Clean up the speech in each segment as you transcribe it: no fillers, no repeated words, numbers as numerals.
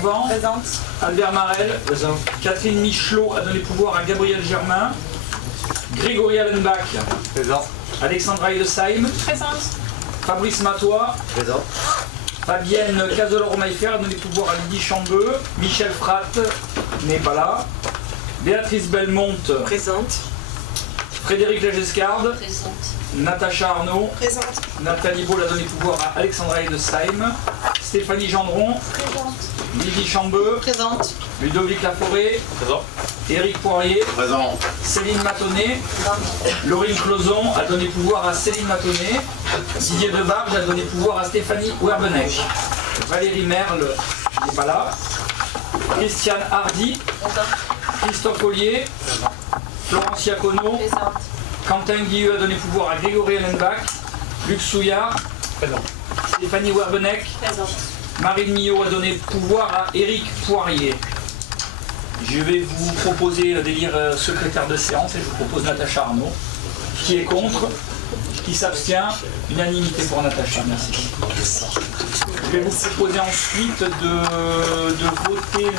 Présente. Albert Marel. Présent. Catherine Michelot a donné pouvoir à Gabriel Germain. Grégory Allenbach. Présent. Alexandra Hildesheim. Présente. Fabrice Matois. Présent. Fabienne Casoloro-Maillefer a donné pouvoir à Lydie Chambeux. Michel Fratte n'est pas là. Béatrice Belmont. Présente. Frédéric Lagescarde. Présente. Natacha Arnaud. Présente. Nathalie Baul a donné pouvoir à Alexandra Hildesheim. Stéphanie Gendron. Présente. Lydie Chambeux. Présente. Ludovic Laforêt. Présent. Éric Poirier. Présent. Céline Matonnet. Laurine Closon a donné pouvoir à Céline Matonnet. Didier Debarge a donné pouvoir à Stéphanie Werbenech. Valérie Merle n'est pas là. Christiane Hardy. Christophe Ollier. Florence Iacono. Présente. Quentin Guilleux a donné pouvoir à Grégory Allenbach. Luc Souillard. Présent. Stéphanie Werbenech. Présente. Marine Millot a donné pouvoir à Éric Poirier. Je vais vous proposer d'élire secrétaire de séance et je vous propose Natacha Arnaud. Qui est contre? Qui s'abstient? Unanimité pour Natacha, merci. Je vais vous proposer ensuite de voter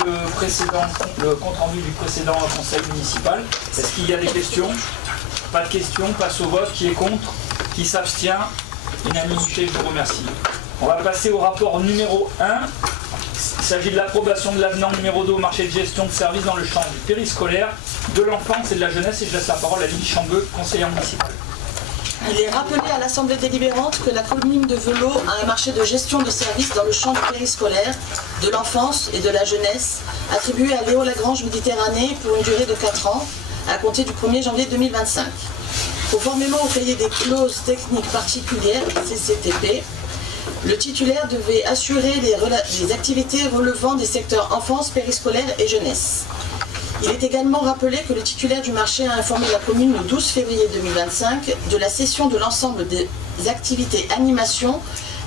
le compte rendu du précédent conseil municipal. Est-ce qu'il y a des questions? Pas de questions, passe au vote. Qui est contre? Qui s'abstient? Unanimité, je vous remercie. On va passer au rapport numéro 1. Il s'agit de l'approbation de l'avenant numéro 2 au marché de gestion de services dans le champ du périscolaire, de l'enfance et de la jeunesse. Et je laisse la parole à Lydie Chambeux, conseillère municipale. Il est rappelé à l'Assemblée délibérante que la commune de Velot a un marché de gestion de services dans le champ du périscolaire, de l'enfance et de la jeunesse, attribué à Léo Lagrange Méditerranée pour une durée de 4 ans, à compter du 1er janvier 2025. Conformément au cahier des clauses techniques particulières, CCTP, le titulaire devait assurer les activités relevant des secteurs enfance, périscolaire et jeunesse. Il est également rappelé que le titulaire du marché a informé la commune le 12 février 2025 de la cession de l'ensemble des activités animation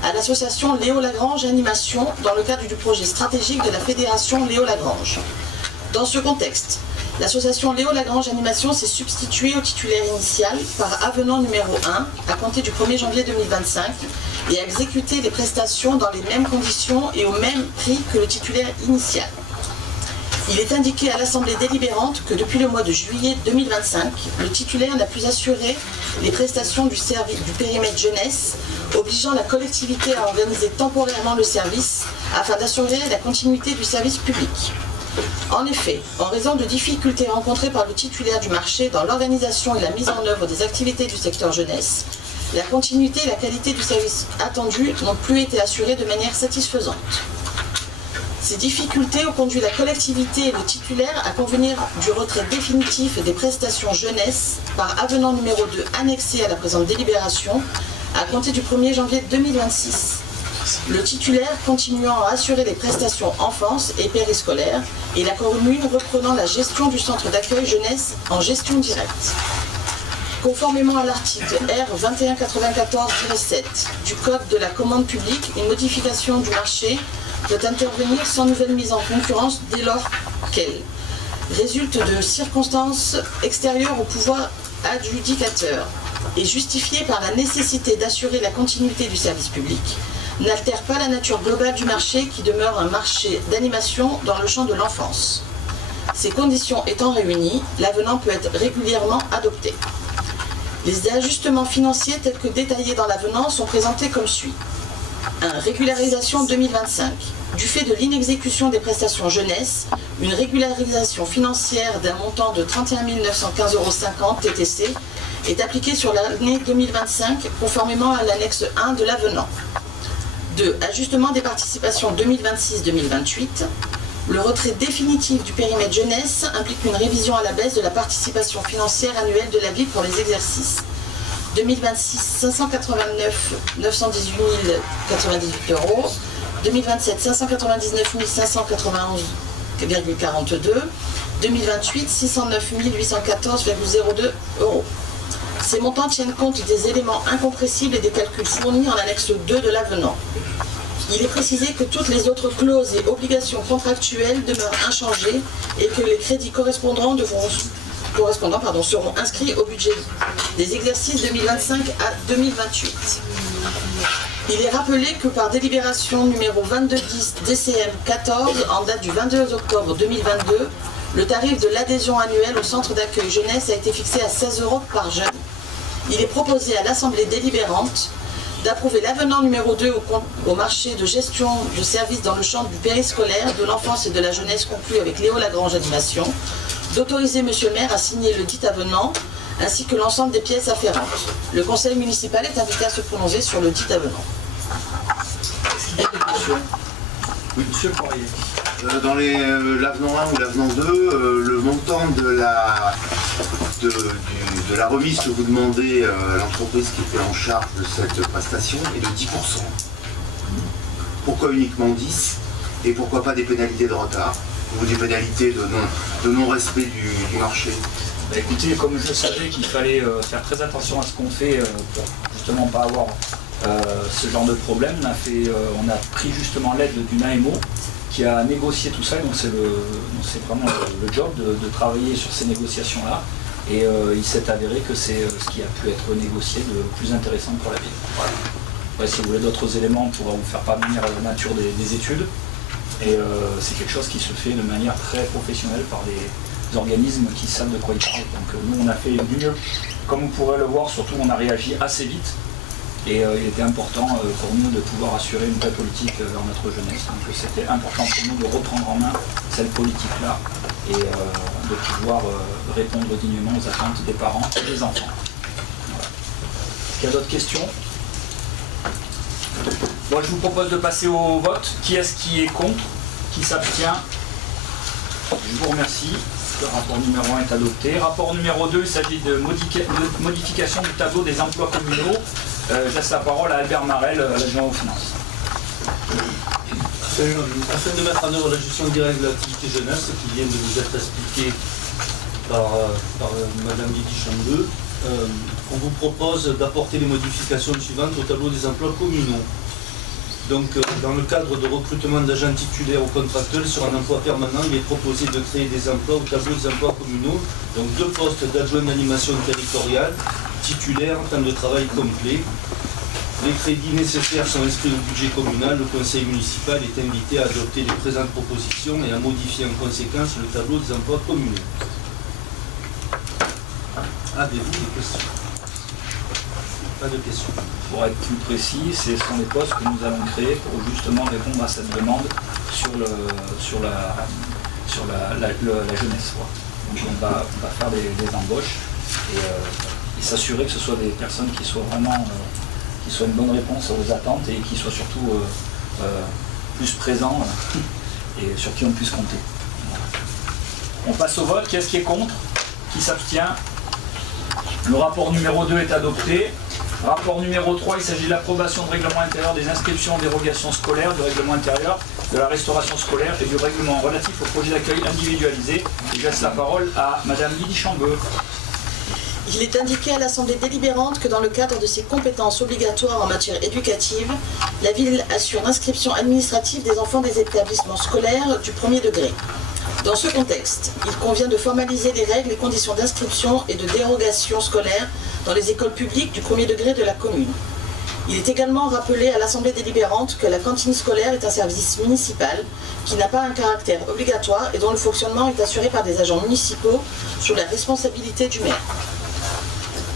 à l'association Léo Lagrange Animation dans le cadre du projet stratégique de la fédération Léo Lagrange. Dans ce contexte, l'association Léo Lagrange Animation s'est substituée au titulaire initial par avenant numéro 1 à compter du 1er janvier 2025 et a exécuté les prestations dans les mêmes conditions et au même prix que le titulaire initial. Il est indiqué à l'Assemblée délibérante que depuis le mois de juillet 2025, le titulaire n'a plus assuré les prestations du périmètre jeunesse, obligeant la collectivité à organiser temporairement le service afin d'assurer la continuité du service public. En effet, en raison de difficultés rencontrées par le titulaire du marché dans l'organisation et la mise en œuvre des activités du secteur jeunesse, la continuité et la qualité du service attendu n'ont plus été assurées de manière satisfaisante. Ces difficultés ont conduit la collectivité et le titulaire à convenir du retrait définitif des prestations jeunesse par avenant numéro 2 annexé à la présente délibération à compter du 1er janvier 2026. Le titulaire continuant à assurer les prestations enfance et périscolaire et la commune reprenant la gestion du centre d'accueil jeunesse en gestion directe. Conformément à l'article R 2194-7 du Code de la commande publique, une modification du marché peut intervenir sans nouvelle mise en concurrence dès lors qu'elle résulte de circonstances extérieures au pouvoir adjudicateur et justifiée par la nécessité d'assurer la continuité du service public, n'altère pas la nature globale du marché qui demeure un marché d'animation dans le champ de l'enfance. Ces conditions étant réunies, l'avenant peut être régulièrement adopté. Les ajustements financiers tels que détaillés dans l'avenant sont présentés comme suit. 1. Régularisation 2025. Du fait de l'inexécution des prestations jeunesse, une régularisation financière d'un montant de 31 915,50 € TTC est appliquée sur l'année 2025 conformément à l'annexe 1 de l'avenant. 2. Ajustement des participations 2026-2028. Le retrait définitif du périmètre jeunesse implique une révision à la baisse de la participation financière annuelle de la ville pour les exercices 2026 589 918 098 €, 2027 599 591,42 €, 2028 609 814,02 €. Ces montants tiennent compte des éléments incompressibles et des calculs fournis en annexe 2 de l'avenant. Il est précisé que toutes les autres clauses et obligations contractuelles demeurent inchangées et que les crédits correspondants seront inscrits au budget des exercices 2025 à 2028. Il est rappelé que par délibération numéro 2210 DCM 14 en date du 22 octobre 2022, le tarif de l'adhésion annuelle au centre d'accueil jeunesse a été fixé à 16 € par jeune. Il est proposé à l'Assemblée délibérante d'approuver l'avenant numéro 2 au marché de gestion de services dans le champ du périscolaire, de l'enfance et de la jeunesse conclu avec Léo Lagrange Animation, d'autoriser M. le maire à signer le dit avenant, ainsi que l'ensemble des pièces afférentes. Le conseil municipal est invité à se prononcer sur le dit avenant. Oui, monsieur Poirier. Dans l'avenant 1 ou l'avenant 2, le montant de la remise que vous demandez à l'entreprise qui était en charge de cette prestation est de 10%. Pourquoi uniquement 10 et pourquoi pas des pénalités de retard ou des pénalités de non-respect du marché? Bah écoutez, comme je savais qu'il fallait faire très attention à ce qu'on fait pour justement pas avoir ce genre de problème, on a pris justement l'aide d'une AMO qui a négocié tout ça, donc c'est vraiment le job de travailler sur ces négociations-là. Et il s'est avéré que c'est ce qui a pu être négocié de plus intéressant pour la ville. Voilà. Après, si vous voulez d'autres éléments, on pourra vous faire parvenir à la nature des études. Et c'est quelque chose qui se fait de manière très professionnelle par des organismes qui savent de quoi ils parlent. Donc nous, on a fait du mieux. Comme vous pourrez le voir, surtout, on a réagi assez vite. Et il était important pour nous de pouvoir assurer une vraie politique dans notre jeunesse. Donc c'était important pour nous de reprendre en main cette politique-là et de pouvoir répondre dignement aux attentes des parents et des enfants. Voilà. Est-ce qu'il y a d'autres questions? Bon, je vous propose de passer au vote. Qui est-ce qui est contre? Qui s'abstient? Je vous remercie. Le rapport numéro 1 est adopté. Rapport numéro 2, il s'agit de modification du tableau des emplois communaux. Je laisse la parole à Albert Marel, l'adjoint aux finances. Afin de mettre en œuvre la gestion directe de l'activité jeunesse qui vient de vous être expliquée par Madame Lydie Chambeux, on vous propose d'apporter les modifications suivantes au tableau des emplois communaux. Donc, dans le cadre de recrutement d'agents titulaires ou contractuels sur un emploi permanent, il est proposé de créer des emplois au tableau des emplois communaux, donc 2 postes d'adjoint d'animation territoriale, titulaire, temps de travail complet. Les crédits nécessaires sont inscrits au budget communal. Le conseil municipal est invité à adopter les présentes propositions et à modifier en conséquence le tableau des emplois communaux. Avez-vous des questions? Pas de questions. Pour être plus précis, ce sont les postes que nous allons créer pour justement répondre à cette demande sur la jeunesse. Donc on va faire des embauches et s'assurer que ce soit des personnes qui soient vraiment qui soient une bonne réponse aux attentes et qui soient surtout plus présents et sur qui on puisse compter. Voilà. On passe au vote. Qui est-ce qui est contre? Qui s'abstient? Le rapport numéro 2 est adopté. Rapport numéro 3, il s'agit de l'approbation de règlement intérieur des inscriptions en dérogation scolaire, du règlement intérieur de la restauration scolaire et du règlement relatif au projet d'accueil individualisé. Et je laisse la parole à Madame Lydie Chambeux. Il est indiqué à l'Assemblée délibérante que dans le cadre de ses compétences obligatoires en matière éducative, la ville assure l'inscription administrative des enfants des établissements scolaires du premier degré. Dans ce contexte, il convient de formaliser les règles et conditions d'inscription et de dérogation scolaire dans les écoles publiques du premier degré de la commune. Il est également rappelé à l'Assemblée délibérante que la cantine scolaire est un service municipal qui n'a pas un caractère obligatoire et dont le fonctionnement est assuré par des agents municipaux sous la responsabilité du maire.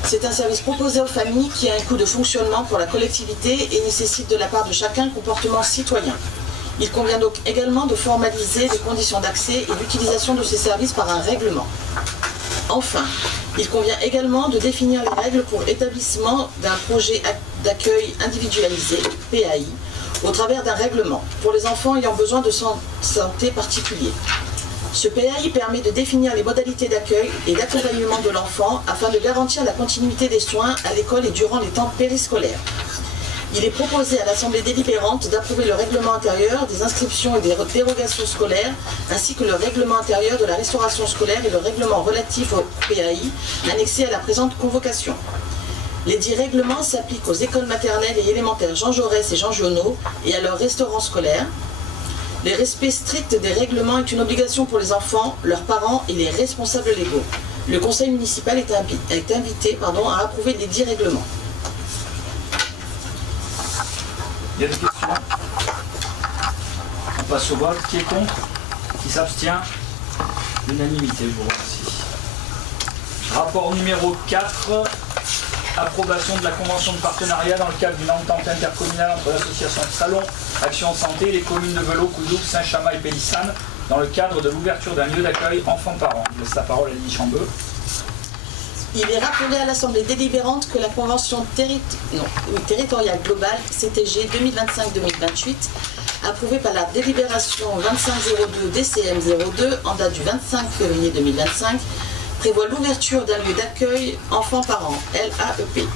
C'est un service proposé aux familles qui a un coût de fonctionnement pour la collectivité et nécessite de la part de chacun un comportement citoyen. Il convient donc également de formaliser les conditions d'accès et d'utilisation de ces services par un règlement. Enfin, il convient également de définir les règles pour établissement d'un projet d'accueil individualisé, PAI, au travers d'un règlement pour les enfants ayant besoin de santé particulier. Ce PAI permet de définir les modalités d'accueil et d'accompagnement de l'enfant afin de garantir la continuité des soins à l'école et durant les temps périscolaires. Il est proposé à l'Assemblée délibérante d'approuver le règlement intérieur des inscriptions et des dérogations scolaires, ainsi que le règlement intérieur de la restauration scolaire et le règlement relatif au PAI, annexé à la présente convocation. Les dits règlements s'appliquent aux écoles maternelles et élémentaires Jean Jaurès et Jean Giono et à leurs restaurants scolaires. Le respect strict des règlements est une obligation pour les enfants, leurs parents et les responsables légaux. Le conseil municipal est invité à approuver les dits règlements. Il y a des questions? On passe au vote. Qui est contre? Qui s'abstient? L'unanimité, je vous remercie. Rapport numéro 4. Approbation de la convention de partenariat dans le cadre d'une entente intercommunale entre l'association Salon Action Santé et les communes de Velot, Coudoux, Saint-Chamas et Pélissane dans le cadre de l'ouverture d'un lieu d'accueil enfants-parents. Je laisse la parole à Lydie Chambeux. Il est rappelé à l'Assemblée délibérante que la convention territoriale globale CTG 2025-2028, approuvée par la délibération 2502 DCM 02 en date du 25 février 2025, prévoit l'ouverture d'un lieu d'accueil enfants-parents, LAEP,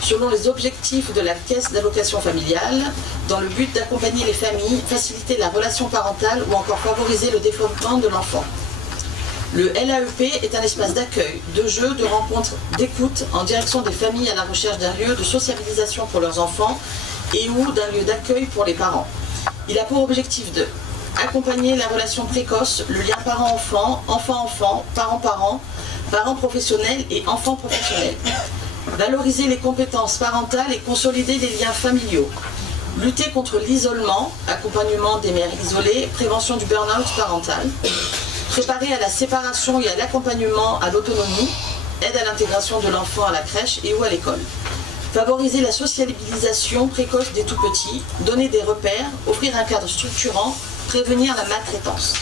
selon les objectifs de la Caisse d'allocation familiale, dans le but d'accompagner les familles, faciliter la relation parentale ou encore favoriser le développement de l'enfant. Le LAEP est un espace d'accueil, de jeu, de rencontre, d'écoute en direction des familles à la recherche d'un lieu de sociabilisation pour leurs enfants et ou d'un lieu d'accueil pour les parents. Il a pour objectif de accompagner la relation précoce, le lien parent-enfant, enfant-enfant, parent-parent, parents professionnels et enfants professionnels. Valoriser les compétences parentales et consolider les liens familiaux. Lutter contre l'isolement, accompagnement des mères isolées, prévention du burn-out parental. Préparer à la séparation et à l'accompagnement à l'autonomie, aide à l'intégration de l'enfant à la crèche et ou à l'école. Favoriser la sociabilisation précoce des tout-petits, donner des repères, offrir un cadre structurant, prévenir la maltraitance.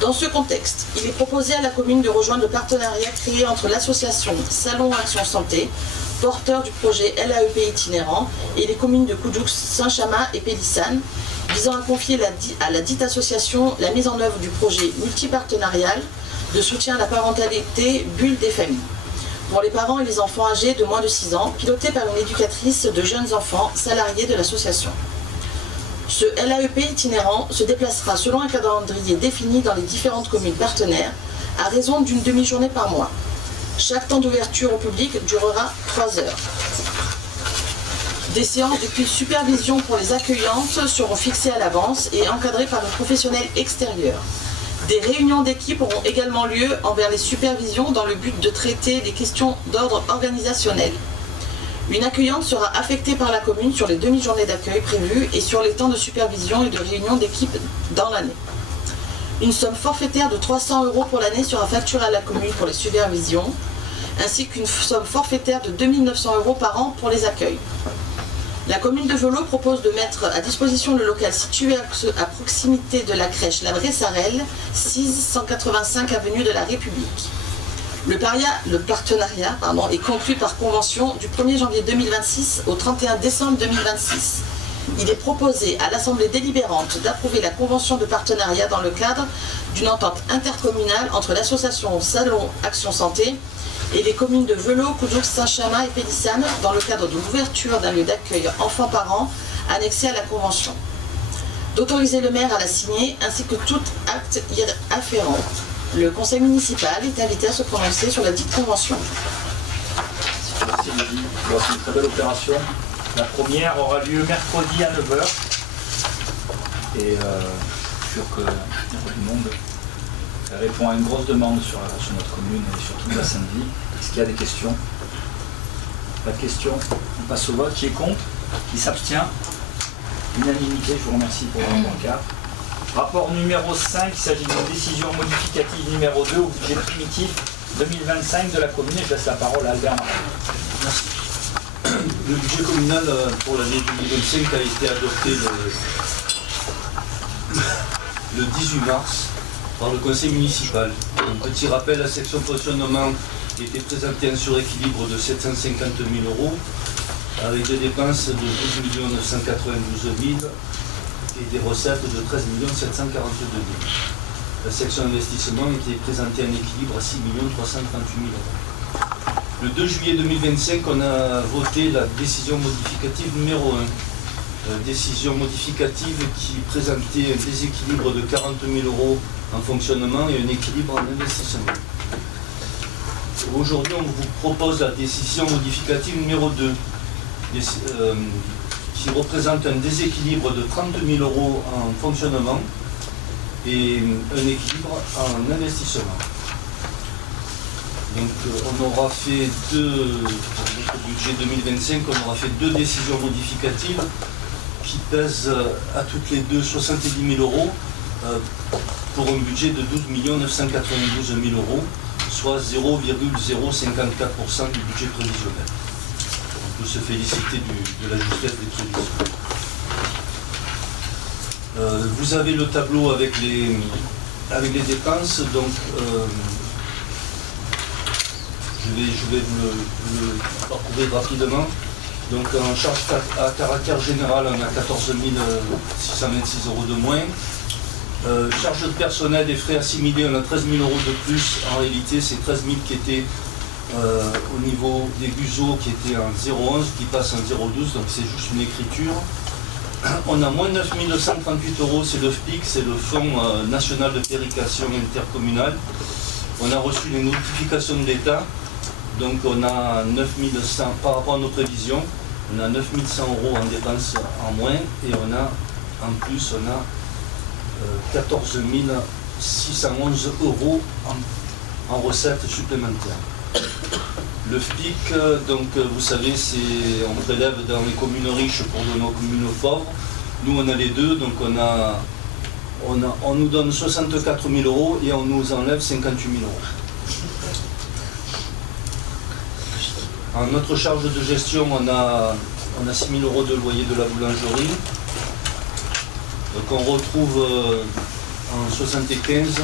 Dans ce contexte, il est proposé à la commune de rejoindre le partenariat créé entre l'association Salon Action Santé, porteur du projet LAEP itinérant, et les communes de Coudoux, Saint-Chamas et Pélissane, visant à confier à la dite association la mise en œuvre du projet multipartenarial de soutien à la parentalité Bulle des familles, pour les parents et les enfants âgés de moins de 6 ans, piloté par une éducatrice de jeunes enfants salariés de l'association. Ce LAEP itinérant se déplacera selon un calendrier défini dans les différentes communes partenaires, à raison d'une demi-journée par mois. Chaque temps d'ouverture au public durera 3 heures. Des séances de supervision pour les accueillantes seront fixées à l'avance et encadrées par un professionnel extérieur. Des réunions d'équipe auront également lieu envers les supervisions dans le but de traiter des questions d'ordre organisationnel. Une accueillante sera affectée par la commune sur les demi-journées d'accueil prévues et sur les temps de supervision et de réunion d'équipe dans l'année. Une somme forfaitaire de 300 € pour l'année sera facturée à la commune pour les supervisions, ainsi qu'une somme forfaitaire de 2 900 € par an pour les accueils. La commune de Velot propose de mettre à disposition le local situé à proximité de la crèche La Bressarelle, 685 avenue de la République. Le partenariat est conclu par convention du 1er janvier 2026 au 31 décembre 2026. Il est proposé à l'Assemblée délibérante d'approuver la convention de partenariat dans le cadre d'une entente intercommunale entre l'association Salon Action Santé et les communes de Velot, Coudoux, Saint-Chamas et Pélissane dans le cadre de l'ouverture d'un lieu d'accueil enfants-parents annexé à la convention. D'autoriser le maire à la signer ainsi que tout acte afférent. Le conseil municipal est invité à se prononcer sur la dite convention. Merci Lydie. C'est une très belle opération. La première aura lieu mercredi à 9h. Et je suis sûr qu'il y aura du monde. Elle répond à une grosse demande sur notre commune et sur tout le bassin de vie. Est-ce qu'il y a des questions? Pas de questions. On passe au vote. Qui est contre? Qui s'abstient? Unanimité. Je vous remercie pour le point 4. Rapport numéro 5, il s'agit d'une décision modificative numéro 2 au budget primitif 2025 de la commune. Et je laisse la parole à Albert Martin. Merci. Le budget communal pour l'année 2025 a été adopté le 18 mars par le conseil municipal. Un petit rappel, la section fonctionnement était présentée un suréquilibre de 750 000 € avec des dépenses de 12 992 000 et des recettes de 13 742 000. La section investissement était présentée en équilibre à 6 338 000 €. Le 2 juillet 2025, on a voté la décision modificative numéro 1. Décision modificative qui présentait un déséquilibre de 40 000 € en fonctionnement et un équilibre en investissement. Aujourd'hui, on vous propose la décision modificative numéro 2, qui représente un déséquilibre de 30 000 € en fonctionnement et un équilibre en investissement. Donc on aura fait pour notre budget 2025, on aura fait 2 décisions modificatives qui pèsent à toutes les deux 70 000 euros pour un budget de 12 992 000 euros, soit 0,054% du budget prévisionnel. On peut se féliciter de la justesse des prévisions. Vous avez le tableau avec les dépenses, donc je vais vous le parcourir rapidement. Donc en charge à caractère général, on a 14 626 euros de moins. Charge de personnel et frais assimilés, on a 13 000 euros de plus. En réalité, c'est 13 000 qui étaient au niveau des GUSO qui étaient en 0,11, qui passent en 0,12, donc c'est juste une écriture. On a moins 9 138 euros, c'est le FPIC, c'est le Fonds national de péréquation intercommunale. On a reçu les notifications de l'État, donc on a 9 100 par rapport à nos prévisions, on a 9 100 euros en dépenses en moins, et on a en plus 14 611 euros en recettes supplémentaires. Le FPIC, donc vous savez, on prélève dans les communes riches pour nos communes pauvres. Nous on a les deux, donc on nous donne 64 000 euros et on nous enlève 58 000 euros. En notre charge de gestion, on a 6 000 euros de loyer de la boulangerie. Donc on retrouve en 75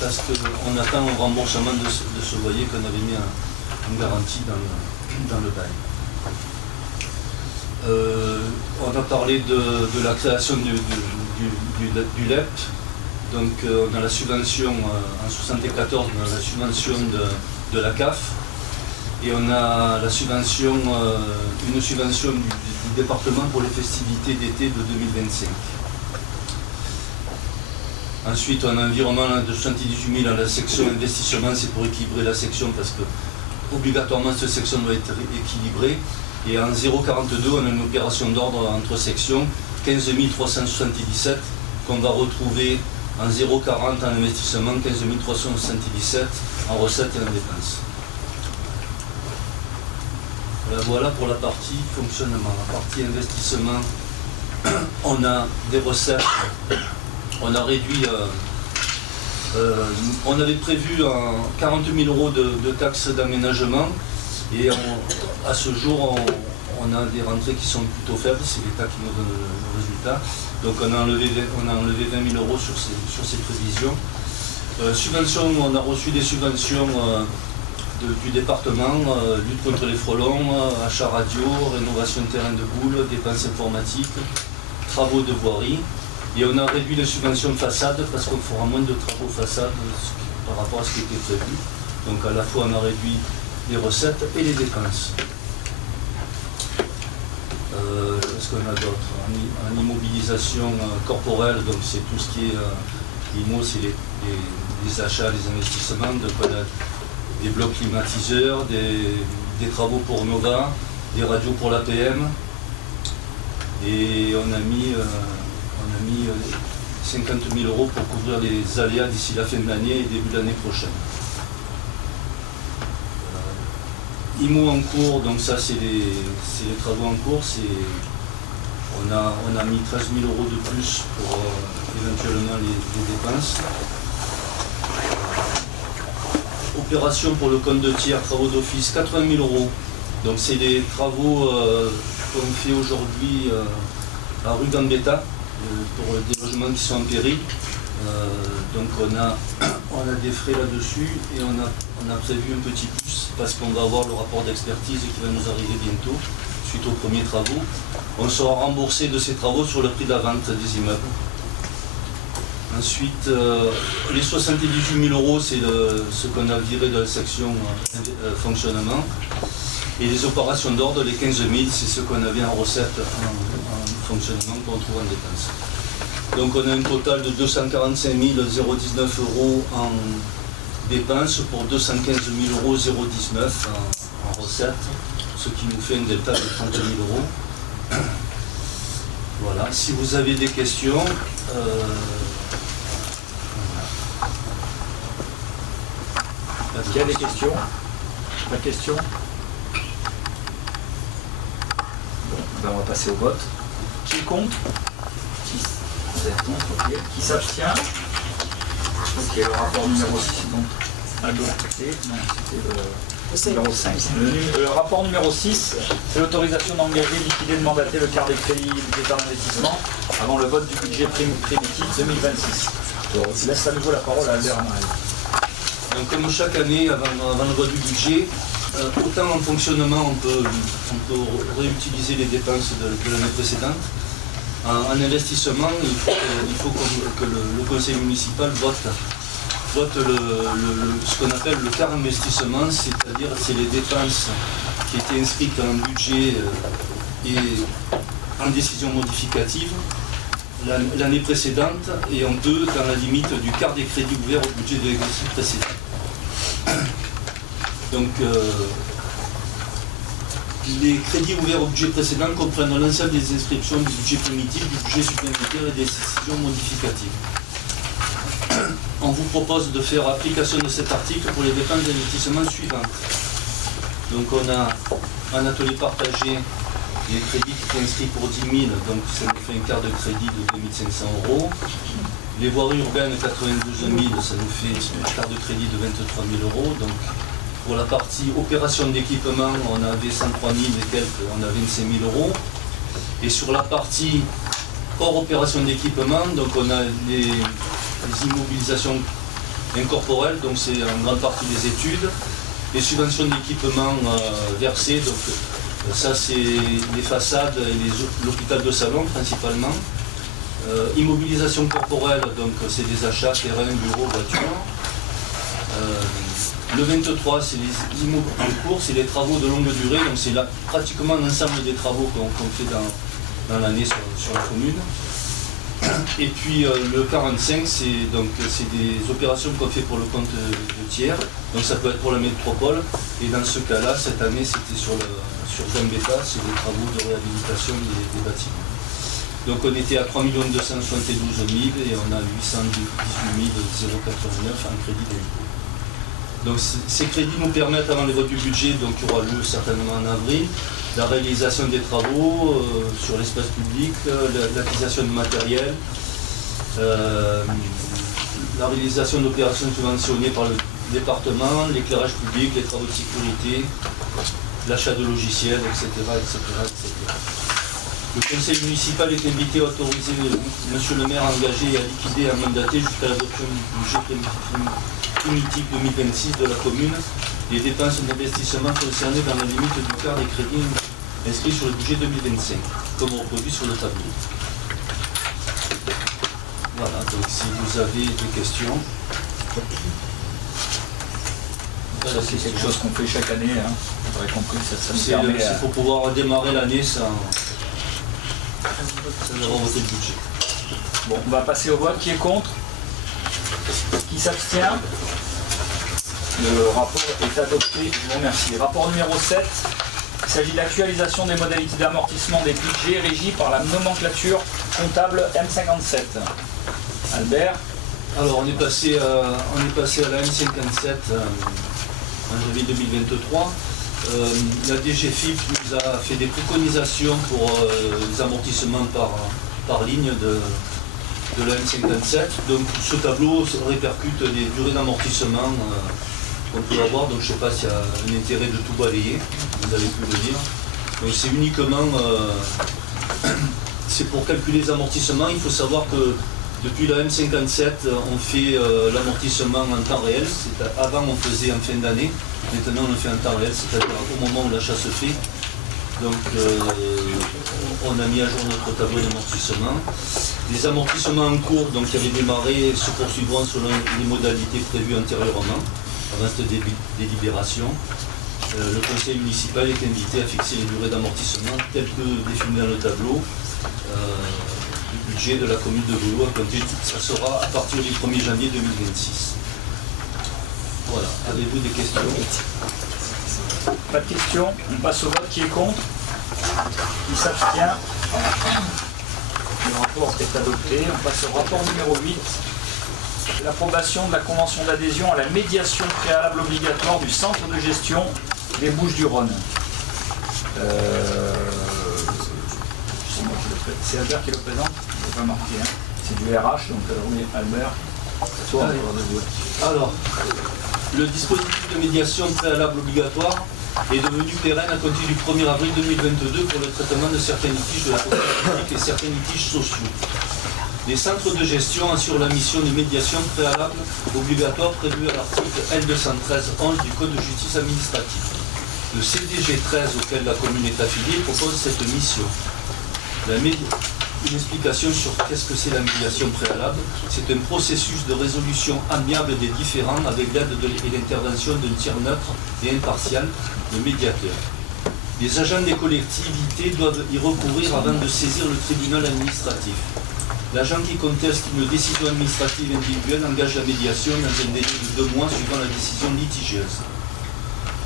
parce qu'on attend un remboursement de ce loyer qu'on avait mis en garantie dans le bail. On a parlé de la création du LEP. Donc on a la subvention en 74, on a la subvention de la CAF. Et on a la subvention, une subvention du département pour les festivités d'été de 2025. Ensuite, on a un virement de 78 000 à la section investissement, c'est pour équilibrer la section parce que obligatoirement cette section doit être équilibrée. Et en 0,42, on a une opération d'ordre entre sections, 15 377, qu'on va retrouver en 0,40 en investissement, 15 377 en recettes et en dépenses. Voilà pour la partie fonctionnement. La partie investissement, on a des recettes, on a réduit, on avait prévu 40 000 euros de taxes d'aménagement et à ce jour on a des rentrées qui sont plutôt faibles, c'est l'État qui nous donne le résultat. Donc on a enlevé 20 000 euros sur ces prévisions. Subventions, on a reçu des subventions du département, lutte contre les frelons, achat radio, rénovation de terrain de boule, dépenses informatiques, travaux de voirie. Et on a réduit les subventions de façade parce qu'on fera moins de travaux façade par rapport à ce qui était prévu. Donc à la fois on a réduit les recettes et les dépenses. Qu'est-ce qu'on a d'autre en immobilisation corporelle, donc c'est tout ce qui est IMO, c'est les achats, les investissements. Donc on a des blocs climatiseurs, des travaux pour Nova, des radios pour l'APM. Et on a mis 50 000 euros pour couvrir les aléas d'ici la fin de l'année et début de l'année prochaine. IMO en cours, donc ça c'est les travaux en cours, on a mis 13 000 euros de plus pour éventuellement les dépenses. Opération pour le compte de tiers, travaux d'office, 80 000 euros. Donc c'est les travaux qu'on fait aujourd'hui à rue Gambetta pour des logements qui sont en péril. Donc on a des frais là-dessus et on a prévu un petit plus parce qu'on va avoir le rapport d'expertise qui va nous arriver bientôt suite aux premiers travaux. On sera remboursé de ces travaux sur le prix de la vente des immeubles. Ensuite, les 78 000 euros, c'est ce qu'on a viré de la section fonctionnement. Et les opérations d'ordre, les 15 000, c'est ce qu'on avait en recette en fonctionnement qu'on trouve en dépenses. Donc on a un total de 245 019 euros en dépenses pour 215 000 euros 019 en recettes, ce qui nous fait un delta de 30 000 euros. Voilà, si vous avez des questions, il y a des questions? La question? Bon, ben on va passer au vote. Qui est contre? Vous êtes contre, ok. Qui s'abstient? Ok, le rapport numéro 6 donc adopté. Non, c'était le numéro 5. Le rapport numéro 6, c'est l'autorisation d'engager, liquider, de mandater le quart des crédits budgétaires d'investissement avant le vote du budget primitif 2026. Je laisse à nouveau la parole à Albert Amaral. Donc, comme chaque année, avant le vote du budget, autant en fonctionnement, on peut réutiliser les dépenses de l'année précédente. En investissement, il faut que le conseil municipal vote ce qu'on appelle le quart investissement, c'est-à-dire c'est les dépenses qui étaient inscrites en budget et en décision modificative l'année précédente, et en deux dans la limite du quart des crédits ouverts au budget de l'exercice précédent. Donc les crédits ouverts au budget précédent comprennent l'ensemble des inscriptions du budget primitif, du budget supplémentaire et des décisions modificatives. On vous propose de faire application de cet article pour les dépenses d'investissement suivantes. Donc on a un atelier partagé, les crédits qui étaient inscrits pour 10 000, donc ça nous fait un quart de crédit de 2 500 €. Les voiries urbaines 92 000, ça nous fait un quart de crédit de 23 000 €. Donc pour la partie opération d'équipement, on avait 103 000 et quelques, on a 25 000 €. Et sur la partie hors opération d'équipement, donc on a les immobilisations incorporelles, donc c'est en grande partie des études, les subventions d'équipement versées, donc ça c'est les façades et l'hôpital de Salon principalement. Immobilisation corporelle, donc c'est des achats, terrain, bureaux, voitures. Le 23, c'est les immeubles en cours, c'est les travaux de longue durée, donc c'est pratiquement l'ensemble des travaux qu'on fait dans l'année sur la commune. Et puis le 45, c'est des opérations qu'on fait pour le compte de tiers, donc ça peut être pour la métropole, et dans ce cas-là, cette année, c'était sur Gambetta, c'est des travaux de réhabilitation des bâtiments. Donc on était à 3 272 000 et on a 818 089 en crédit d'impôt. Donc ces crédits nous permettent, avant le vote du budget, donc il y aura lieu certainement en avril, la réalisation des travaux sur l'espace public, l'acquisition de matériel, la réalisation d'opérations subventionnées par le département, l'éclairage public, les travaux de sécurité, l'achat de logiciels, etc., etc., etc. Le conseil municipal est invité à autoriser monsieur le maire à engager et à liquider et à mandater jusqu'à l'adoption du budget primitif 2026 de la commune les dépenses d'investissement concernées dans la limite du quart des crédits inscrits sur le budget 2025, comme reproduit sur le tableau. Voilà, donc si vous avez des questions. Ça, c'est quelque chose qu'on fait chaque année, hein. Vous aurez compris, ça nous permet... C'est pour pouvoir démarrer l'année sans avoir voté le budget. Bon, on va passer au vote. Qui est contre? Qui s'abstient? Le rapport est adopté, je vous remercie. Rapport numéro 7, il s'agit de l'actualisation des modalités d'amortissement des budgets régis par la nomenclature comptable M57. Albert? Alors on est passé à la M57 en janvier 2023. La DGFiP nous a fait des préconisations pour les amortissements par ligne de la M57. Donc ce tableau répercute les durées d'amortissement qu'on peut avoir. Donc je ne sais pas s'il y a un intérêt de tout balayer, vous avez pu le dire. Donc c'est uniquement, c'est pour calculer les amortissements. Il faut savoir que depuis la M57, on fait l'amortissement en temps réel. Avant on faisait en fin d'année, maintenant on le fait en temps réel, c'est-à-dire au moment où l'achat se fait. Donc on a mis à jour notre tableau d'amortissement. Les amortissements en cours, donc qui avaient démarré, se poursuivront selon les modalités prévues antérieurement, avant cette délibération. Le conseil municipal est invité à fixer les durées d'amortissement telles que définies dans le tableau du budget de la commune de Velo. Ça sera à partir du 1er janvier 2026. Voilà, avez-vous des questions? Pas de questions, on passe au vote. Qui est contre? Qui s'abstient? Le rapport est adopté. On passe au rapport numéro 8. L'approbation de la convention d'adhésion à la médiation préalable obligatoire du centre de gestion des Bouches-du-Rhône. C'est moi qui le c'est Albert qui le présente, il faut pas marquer. Hein. C'est du RH, donc oui, Albert, c'est toi. Alors, le dispositif de médiation préalable obligatoire est devenu pérenne à compter du 1er avril 2022 pour le traitement de certains litiges de la fonction publique et certains litiges sociaux. Les centres de gestion assurent la mission de médiation préalable obligatoire prévue à l'article L213-11 du Code de justice administrative. Le CDG 13 auquel la commune est affiliée propose cette mission. Une explication sur qu'est-ce que c'est la médiation préalable. C'est un processus de résolution amiable des différends avec l'aide et l'intervention d'un tiers neutre et impartial, le médiateur. Les agents des collectivités doivent y recourir avant de saisir le tribunal administratif. L'agent qui conteste une décision administrative individuelle engage la médiation dans un délai de 2 mois suivant la décision litigieuse.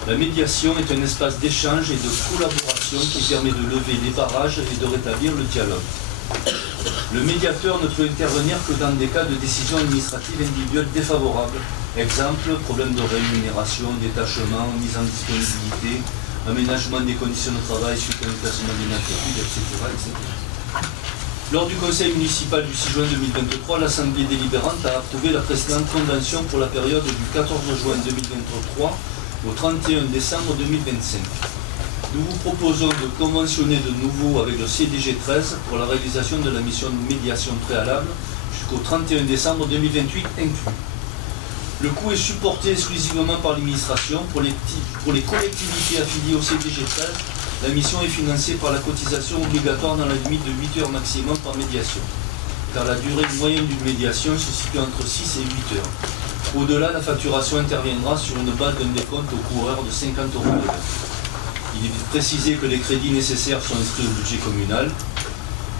La médiation est un espace d'échange et de collaboration qui permet de lever les barrages et de rétablir le dialogue. Le médiateur ne peut intervenir que dans des cas de décision administrative individuelle défavorable. Exemple, problème de rémunération, détachement, mise en disponibilité, aménagement des conditions de travail suite à un classement d'inaptitude, etc., etc. Lors du conseil municipal du 6 juin 2023, l'Assemblée délibérante a approuvé la précédente convention pour la période du 14 juin 2023 au 31 décembre 2025. Nous vous proposons de conventionner de nouveau avec le CDG 13 pour la réalisation de la mission de médiation préalable jusqu'au 31 décembre 2028 inclus. Le coût est supporté exclusivement par l'administration. Pour les collectivités affiliées au CDG 13, la mission est financée par la cotisation obligatoire dans la limite de 8 heures maximum par médiation, car la durée moyenne d'une médiation se situe entre 6 et 8 heures. Au-delà, la facturation interviendra sur une base d'un décompte au coureur de 50 € de l'heure. Il est précisé que les crédits nécessaires sont inscrits au budget communal.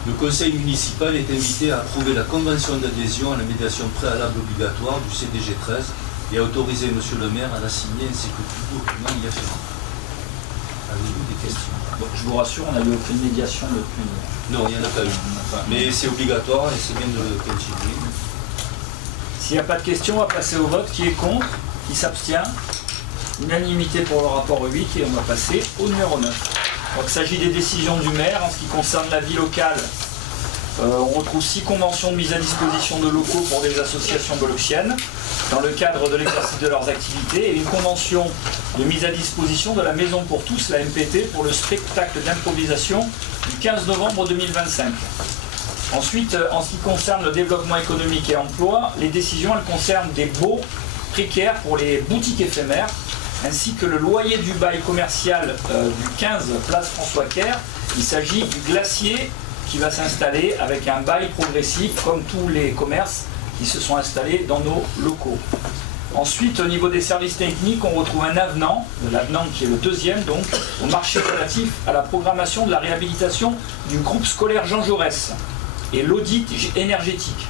Le conseil municipal est invité à approuver la convention d'adhésion à la médiation préalable obligatoire du CDG 13 et à autoriser M. le maire à la signer ainsi que tout document y afférent. Avez-vous des questions? Bon, je vous rassure, on n'a eu aucune médiation depuis. Non, il n'y en a pas eu. Mais c'est obligatoire et c'est bien de le continuer. S'il n'y a pas de questions, on va passer au vote. Qui est contre? Qui s'abstient? Unanimité pour le rapport 8 et on va passer au numéro 9. Donc, il s'agit des décisions du maire en ce qui concerne la vie locale. On retrouve 6 conventions de mise à disposition de locaux pour des associations bolocchiennes dans le cadre de l'exercice de leurs activités et une convention de mise à disposition de la Maison pour tous, la MPT, pour le spectacle d'improvisation du 15 novembre 2025. Ensuite, en ce qui concerne le développement économique et emploi, les décisions elles concernent des baux précaires pour les boutiques éphémères, ainsi que le loyer du bail commercial du 15 place François Caire. Il s'agit du glacier qui va s'installer avec un bail progressif comme tous les commerces qui se sont installés dans nos locaux. Ensuite, au niveau des services techniques, on retrouve un avenant, l'avenant qui est le deuxième donc, au marché relatif à la programmation de la réhabilitation du groupe scolaire Jean Jaurès et l'audit énergétique.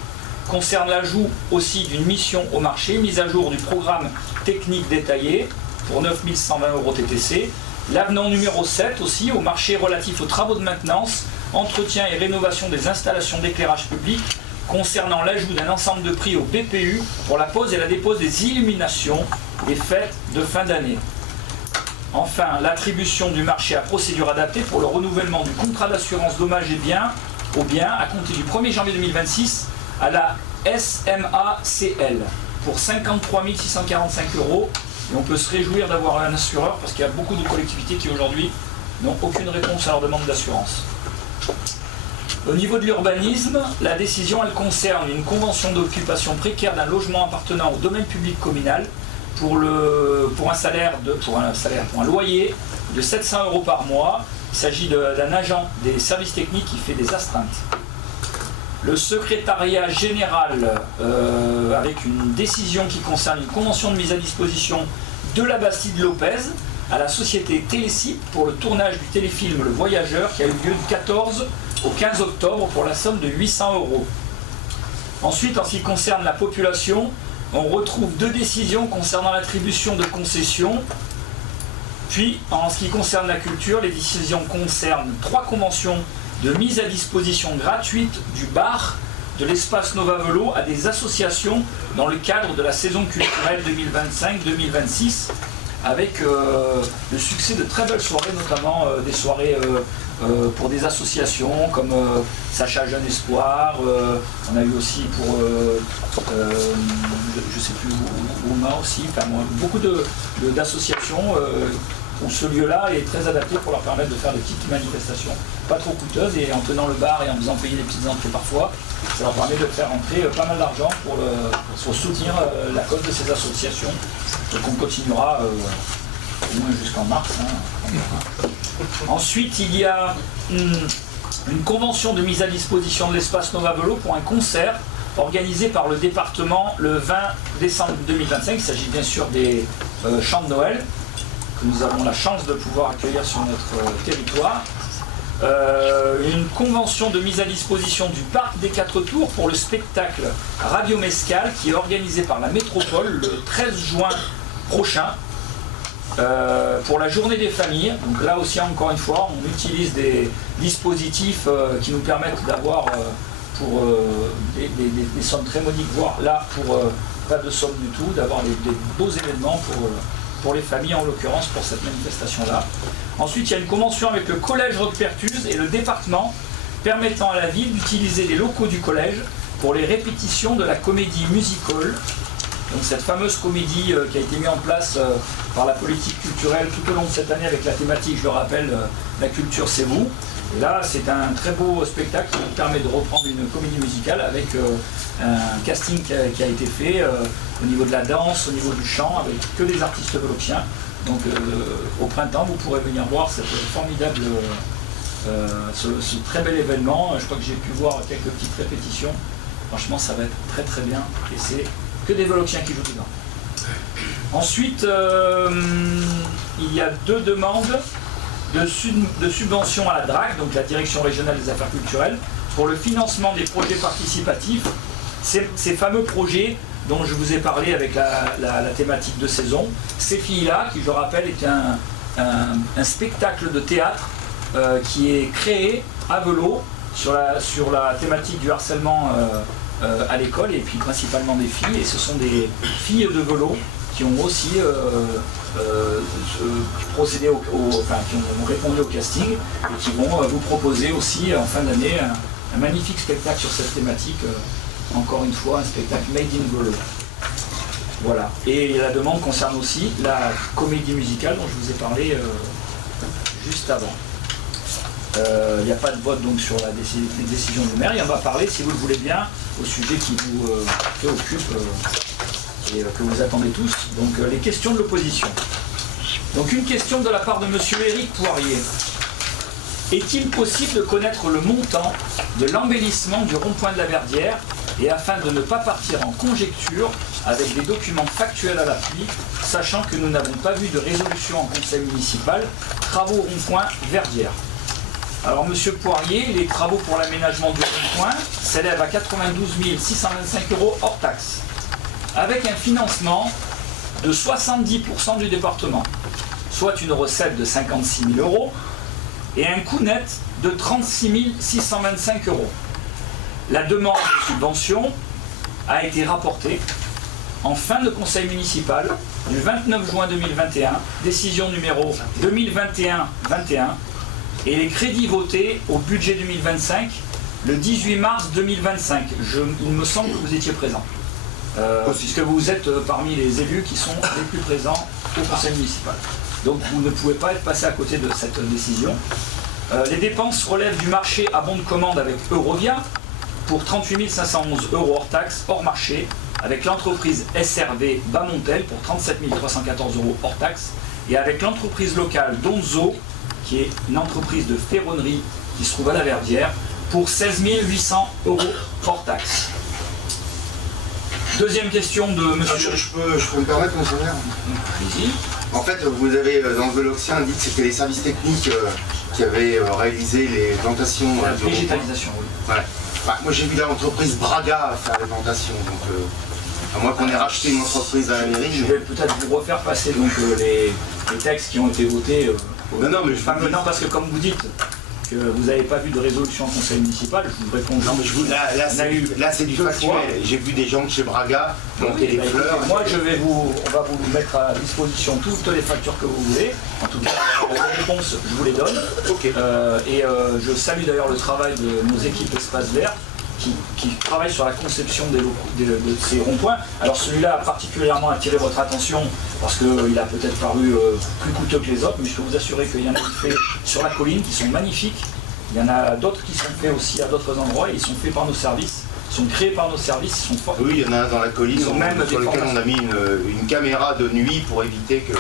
Concerne l'ajout aussi d'une mission au marché, mise à jour du programme technique détaillé pour 9 120 € TTC. L'avenant numéro 7 aussi au marché relatif aux travaux de maintenance, entretien et rénovation des installations d'éclairage public concernant l'ajout d'un ensemble de prix au BPU pour la pose et la dépose des illuminations des fêtes de fin d'année. Enfin, l'attribution du marché à procédure adaptée pour le renouvellement du contrat d'assurance dommages et biens aux biens à compter du 1er janvier 2026 à la SMACL pour 53 645 €. Et on peut se réjouir d'avoir un assureur parce qu'il y a beaucoup de collectivités qui aujourd'hui n'ont aucune réponse à leur demande d'assurance. Au niveau de l'urbanisme, la décision elle concerne une convention d'occupation précaire d'un logement appartenant au domaine public communal pour un loyer de 700 € par mois. Il s'agit d'un agent des services techniques qui fait des astreintes. Le secrétariat général, avec une décision qui concerne une convention de mise à disposition de la Bastide Lopez à la société Télécip pour le tournage du téléfilm Le Voyageur qui a eu lieu du 14 au 15 octobre pour la somme de 800 €. Ensuite, en ce qui concerne la population, on retrouve 2 décisions concernant l'attribution de concessions. Puis, en ce qui concerne la culture, les décisions concernent 3 conventions de mise à disposition gratuite du bar de l'espace Nova Velo à des associations dans le cadre de la saison culturelle 2025-2026 avec le succès de très belles soirées, notamment des soirées pour des associations comme Sacha Jeune Espoir, on a eu aussi pour, je ne sais plus, Ouma aussi, enfin, beaucoup d'associations où ce lieu-là est très adapté pour leur permettre de faire des petites manifestations, pas trop coûteuses, et en tenant le bar et en faisant payer des petites entrées parfois, ça leur permet de faire entrer pas mal d'argent pour soutenir la cause de ces associations. Donc on continuera au moins jusqu'en mars. Hein. Ensuite, il y a une convention de mise à disposition de l'espace Nova Vélo pour un concert organisé par le département le 20 décembre 2025. Il s'agit bien sûr des chants de Noël que nous avons la chance de pouvoir accueillir sur notre territoire. Une convention de mise à disposition du Parc des Quatre Tours pour le spectacle Radio Mescal qui est organisé par la métropole le 13 juin prochain pour la journée des familles. Donc là aussi, encore une fois, on utilise des dispositifs qui nous permettent d'avoir pour des sommes très modiques, voire là pour pas de somme du tout, d'avoir des beaux événements pour les familles, en l'occurrence pour cette manifestation-là. Ensuite, il y a une convention avec le collège Roquepertuse et le département permettant à la ville d'utiliser les locaux du collège pour les répétitions de la comédie musical. Donc cette fameuse comédie qui a été mise en place par la politique culturelle tout au long de cette année avec la thématique, je le rappelle, la culture c'est vous. Et là, c'est un très beau spectacle qui nous permet de reprendre une comédie musicale avec un casting qui a été fait au niveau de la danse, au niveau du chant, avec que des artistes vélopiens. Donc au printemps, vous pourrez venir voir cette formidable, ce très bel événement. Je crois que j'ai pu voir quelques petites répétitions. Franchement, ça va être très très bien et c'est que des vélopiens qui jouent dedans. Ensuite, il y a 2 demandes de subventions à la DRAC, donc la Direction Régionale des Affaires Culturelles, pour le financement des projets participatifs. Ces fameux projets dont je vous ai parlé avec la thématique de saison. Ces filles-là, qui je rappelle est un spectacle de théâtre qui est créé à Velot sur la thématique du harcèlement à l'école, et puis principalement des filles, et ce sont des filles de Velot qui ont aussi procédé qui ont répondu au casting et qui vont vous proposer aussi en fin d'année un magnifique spectacle sur cette thématique, encore une fois un spectacle made in Velot. Voilà. Et la demande concerne aussi la comédie musicale dont je vous ai parlé juste avant. Il n'y a pas de vote donc sur la décision du maire, et on va parler, si vous le voulez bien, au sujet qui vous préoccupe et que vous attendez tous, donc les questions de l'opposition. Donc une question de la part de M. Éric Poirier. Est-il possible de connaître le montant de l'embellissement du rond-point de la Verdière, et afin de ne pas partir en conjecture avec des documents factuels à l'appui, sachant que nous n'avons pas vu de résolution en conseil municipal, travaux rond-point Verdière. Alors M. Poirier, les travaux pour l'aménagement du rond-point s'élèvent à 92 625 € hors taxe, avec un financement de 70% du département, soit une recette de 56 000 € et un coût net de 36 625 €. La demande de subvention a été rapportée en fin de conseil municipal du 29 juin 2021, décision numéro 2021-21, et les crédits votés au budget 2025 le 18 mars 2025. Il me semble que vous étiez présent, puisque vous êtes parmi les élus qui sont les plus présents au conseil municipal. Donc vous ne pouvez pas être passé à côté de cette décision. Les dépenses relèvent du marché à bon de commande avec Eurovia pour 38 511 € hors taxe, hors marché, avec l'entreprise SRV Bamontel pour 37 314 € hors taxe, et avec l'entreprise locale Donzo, qui est une entreprise de ferronnerie qui se trouve à la Verdière, pour 16 800 € hors taxe. Deuxième question de monsieur... Je peux me permettre, monsieur le maire ? Allez-y. En fait, vous avez dans le Veloxien dit que c'était les services techniques qui avaient réalisé les plantations. La végétalisation, oui. Ouais. Bah, moi j'ai vu l'entreprise Braga faire les plantations, donc à moins qu'on ait racheté une entreprise à la mairie. Je vais peut-être vous refaire passer donc, les textes qui ont été votés. Non, mais non, parce que comme vous dites, que vous n'avez pas vu de résolution en conseil municipal, je vous réponds. Non, mais là c'est du factuel. J'ai vu des gens de chez Braga monter les fleurs. Moi, on va vous mettre à disposition toutes les factures que vous voulez. En tout cas, les réponses, je vous les donne. Ok. Je salue d'ailleurs le travail de nos équipes Espace Vert qui travaillent sur la conception de ces ronds-points. Alors celui-là a particulièrement attiré votre attention parce qu'il a peut-être paru plus coûteux que les autres, mais je peux vous assurer qu'il y en a qui faits sur la colline qui sont magnifiques. Il y en a d'autres qui sont faits aussi à d'autres endroits et ils sont faits par nos services. Ils sont créés par nos services, ils sont forts. Oui, il y en a un dans la colline sur lequel on a mis une caméra de nuit pour éviter que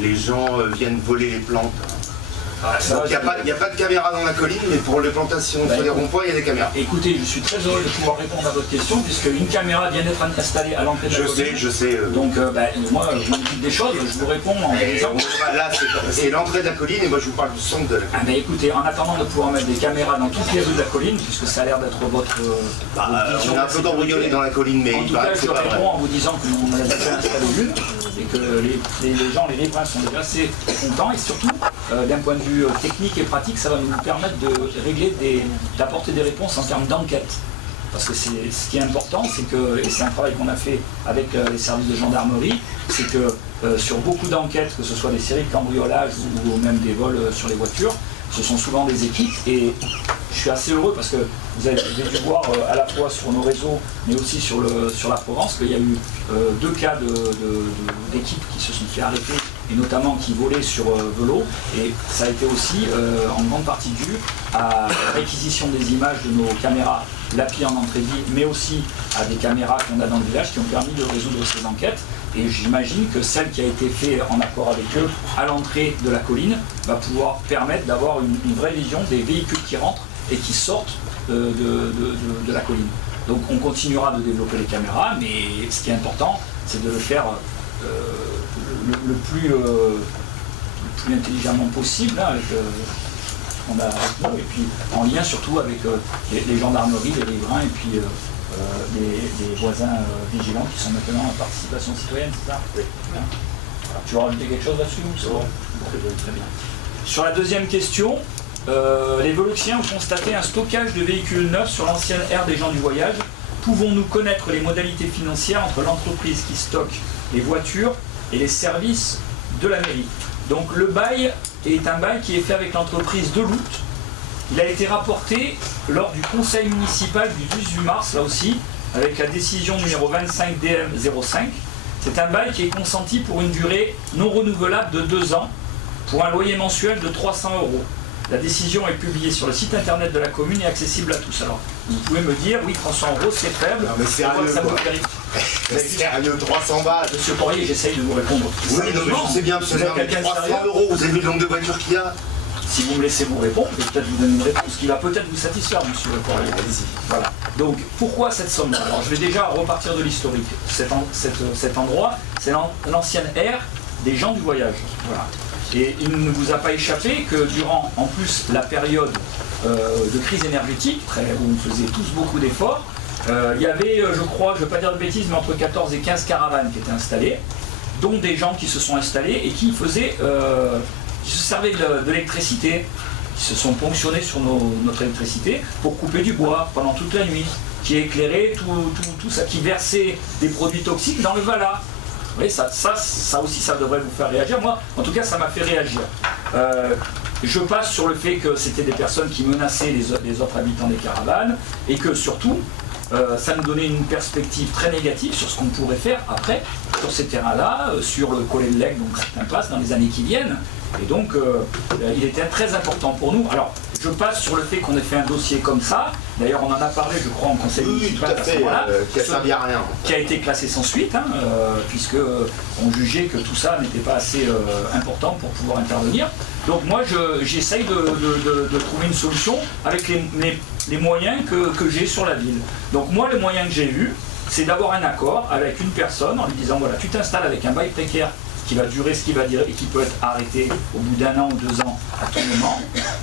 les gens viennent voler les plantes. Il n'y a pas de caméra dans la colline, mais pour les plantations sur les ronds-points, il y a des caméras. Écoutez, je suis très heureux de pouvoir répondre à votre question, puisque une caméra vient d'être installée à l'entrée de la colline. Je sais. Donc, moi, je m'occupe des choses, je vous réponds en disant... Là, c'est l'entrée de la colline, et moi, je vous parle du centre de la colline. Écoutez, en attendant de pouvoir mettre des caméras dans toutes les rues de la colline, puisque ça a l'air d'être votre... on est un peu cambriolé dans la colline, mais il paraît que c'est pas vrai. En tout cas, je réponds en vous disant qu'on en a déjà installé une, et que les gens, les riverains sont déjà assez contents, et surtout, d'un point de vue technique et pratique, ça va nous permettre de régler, d'apporter des réponses en termes d'enquête. Parce que ce qui est important, c'est que, et c'est un travail qu'on a fait avec les services de gendarmerie, c'est que sur beaucoup d'enquêtes, que ce soit des séries de cambriolages ou même des vols sur les voitures, ce sont souvent des équipes et je suis assez heureux parce que vous avez dû voir à la fois sur nos réseaux mais aussi sur la Provence qu'il y a eu 2 cas d'équipes qui se sont fait arrêter et notamment qui volaient sur vélo et ça a été aussi en grande partie dû à la réquisition des images de nos caméras l'API en entrée-vie mais aussi à des caméras qu'on a dans le village qui ont permis de résoudre ces enquêtes. Et j'imagine que celle qui a été faite en accord avec eux à l'entrée de la colline va pouvoir permettre d'avoir une vraie vision des véhicules qui rentrent et qui sortent de la colline. Donc on continuera de développer les caméras, mais ce qui est important, c'est de le faire le plus intelligemment possible, hein, avec ce qu'on a avec nous, et puis en lien surtout avec les gendarmeries, les riverains, et puis les voisins vigilants qui sont maintenant en participation citoyenne, c'est ça? Oui. Voilà. Tu veux rajouter quelque chose là-dessus? C'est bon. Très bien. Sur la deuxième question, les Voloxiens ont constaté un stockage de véhicules neufs sur l'ancienne aire des gens du voyage. Pouvons-nous connaître les modalités financières entre l'entreprise qui stocke les voitures et les services de la mairie? Donc le bail est un bail qui est fait avec l'entreprise Deloute. Il a été rapporté lors du conseil municipal du 18 mars, là aussi, avec la décision numéro 25 DM05. C'est un bail qui est consenti pour une durée non renouvelable de 2 ans, pour un loyer mensuel de 300 €. La décision est publiée sur le site internet de la commune et accessible à tous. Alors, vous pouvez me dire, oui, 300 € c'est faible. Non, mais sérieux, ça quoi. Mais sérieux, 300 balles. Monsieur Poirier, j'essaye de vous répondre. Oui, non, mais je sais bien, monsieur, mais 300 €, vous avez vu le nombre de voitures qu'il y a? Si vous me laissez vous répondre, je vais peut-être vous donner une réponse qui va peut-être vous satisfaire, monsieur Poirier. Allez-y. Voilà. Donc, pourquoi cette somme-là? Alors, je vais déjà repartir de l'historique. Cet endroit, c'est l'ancienne aire des gens du voyage. Voilà. Et il ne vous a pas échappé que durant, en plus, la période de crise énergétique, où on faisait tous beaucoup d'efforts, il y avait, je crois, je ne veux pas dire de bêtises, mais entre 14 et 15 caravanes qui étaient installées, dont des gens qui se sont installés et qui se servaient de l'électricité, qui se sont ponctionnés sur notre électricité pour couper du bois pendant toute la nuit, qui éclairaient tout ça, qui versaient des produits toxiques dans le Valat. Vous voyez, ça aussi, ça devrait vous faire réagir. Moi, en tout cas, ça m'a fait réagir. Je passe sur le fait que c'était des personnes qui menaçaient les autres habitants des caravanes et que surtout, ça nous donnait une perspective très négative sur ce qu'on pourrait faire après, sur ces terrains-là, sur le collet de Lec, donc certains places dans les années qui viennent. Et donc, il était très important pour nous. Alors, je passe sur le fait qu'on ait fait un dossier comme ça. D'ailleurs, on en a parlé, je crois, en conseil municipal à ce moment-là, qui a servi à rien. Qui a été classé sans suite, hein, puisque on jugeait que tout ça n'était pas assez important pour pouvoir intervenir. Donc moi, j'essaye de trouver une solution avec les moyens que j'ai sur la ville. Donc moi, le moyen que j'ai eu, c'est d'avoir un accord avec une personne en lui disant, voilà, tu t'installes avec un bail précaire qui va durer ce qu'il va dire et qui peut être arrêté au bout d'1 an ou 2 ans à tout moment.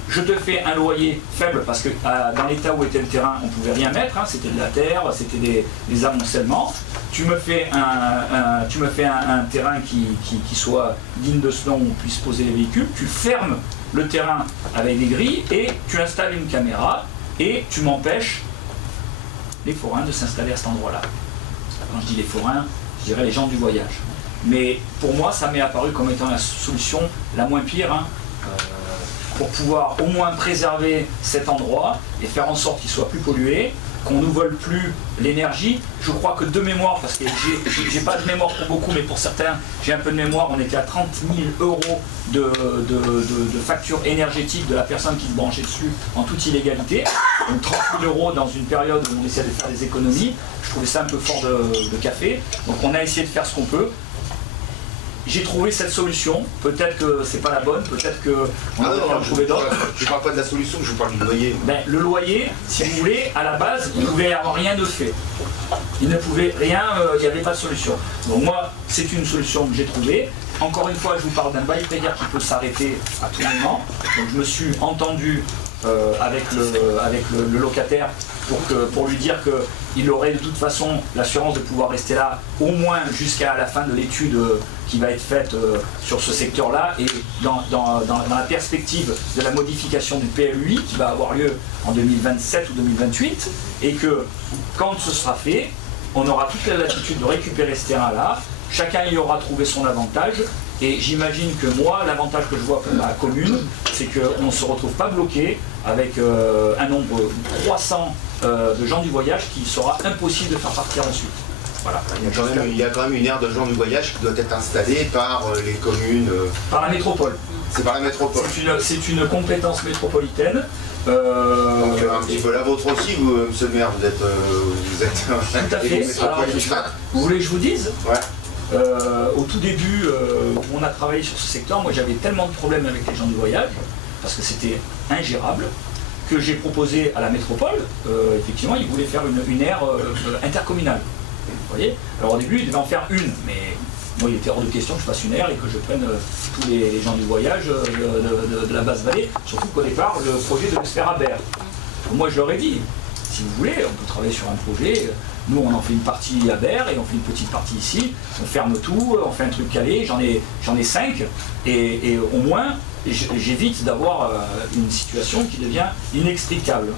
Je te fais un loyer faible parce que dans l'état où était le terrain, on ne pouvait rien mettre, hein, c'était de la terre, c'était des amoncellements. Tu me fais un terrain qui soit digne de ce nom où on puisse poser les véhicules. Tu fermes le terrain avec des grilles et tu installes une caméra et tu m'empêches les forains de s'installer à cet endroit-là. Quand je dis les forains, je dirais les gens du voyage. Mais pour moi, ça m'est apparu comme étant la solution la moins pire, hein, pour pouvoir au moins préserver cet endroit et faire en sorte qu'il soit plus pollué, qu'on ne vole plus l'énergie. Je crois que de mémoire, parce que j'ai pas de mémoire pour beaucoup, mais pour certains, j'ai un peu de mémoire, on était à 30 000 € de facture énergétique de la personne qui se branchait dessus en toute illégalité. Donc 30 000 € dans une période où on essaie de faire des économies, je trouvais ça un peu fort de café. Donc on a essayé de faire ce qu'on peut. J'ai trouvé cette solution, peut-être que c'est pas la bonne, peut-être qu'on va trouver d'autres. Je ne parle pas de la solution, je vous parle du loyer. Ben, le loyer, si vous voulez, à la base, il ne pouvait y avoir rien de fait. Il ne pouvait rien, il n'y avait pas de solution. Donc moi, c'est une solution que j'ai trouvée. Encore une fois, je vous parle d'un bail précaire qui peut s'arrêter à tout moment. Donc je me suis entendu avec le locataire pour lui dire qu'il aurait de toute façon l'assurance de pouvoir rester là au moins jusqu'à la fin de l'étude qui va être faite sur ce secteur-là et dans la perspective de la modification du PLUI qui va avoir lieu en 2027 ou 2028 et que quand ce sera fait, on aura toute la latitude de récupérer ce terrain-là, chacun y aura trouvé son avantage. Et j'imagine que moi, l'avantage que je vois pour ma commune, c'est qu'on ne se retrouve pas bloqué avec un nombre croissant de gens du voyage qui sera impossible de faire partir ensuite. Voilà. Il y a quand même une aire de gens du voyage qui doit être installée par les communes. Par la métropole. C'est par la métropole. C'est une compétence métropolitaine. Donc un petit peu la vôtre aussi, vous, monsieur le maire, vous êtes tout à fait. Alors, vous voulez que je vous dise? Ouais. Au tout début, où on a travaillé sur ce secteur, moi j'avais tellement de problèmes avec les gens du voyage, parce que c'était ingérable, que j'ai proposé à la métropole, effectivement, ils voulaient faire une aire intercommunale. Vous voyez? Alors au début, ils devaient en faire une, mais moi il était hors de question que je fasse une aire et que je prenne tous les gens du voyage de la basse vallée, surtout qu'au départ, le projet devait se faire à Berre. Moi je leur ai dit, si vous voulez, on peut travailler sur un projet. Nous, on en fait une partie à Berre et on fait une petite partie ici. On ferme tout, on fait un truc calé. J'en ai 5 et au moins, j'évite d'avoir une situation qui devient inextricable.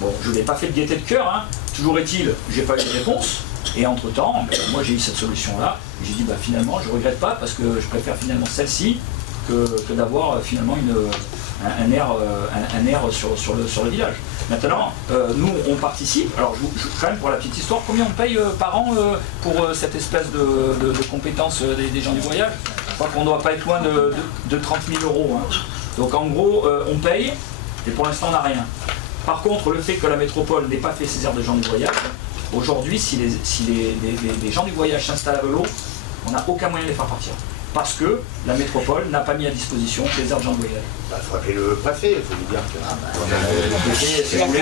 Bon, je n'ai pas fait de gaieté de cœur. Hein. Toujours est-il, j'ai pas eu de réponse. Et entre-temps, moi j'ai eu cette solution-là. J'ai dit, finalement, je ne regrette pas parce que je préfère finalement celle-ci que d'avoir finalement un air sur le village. Maintenant, nous on participe, alors quand même pour la petite histoire, combien on paye par an pour cette espèce de compétence des gens du voyage? Je crois qu'on ne doit pas être loin de 30 000 €. Hein. Donc en gros, on paye, et pour l'instant on n'a rien. Par contre, le fait que la métropole n'ait pas fait ses aires de gens du voyage, aujourd'hui, si les gens du voyage s'installent à Velot, on n'a aucun moyen de les faire partir. Parce que la métropole n'a pas mis à disposition les aires de gens de voyage. Il faut appeler le préfet, il faut lui dire que...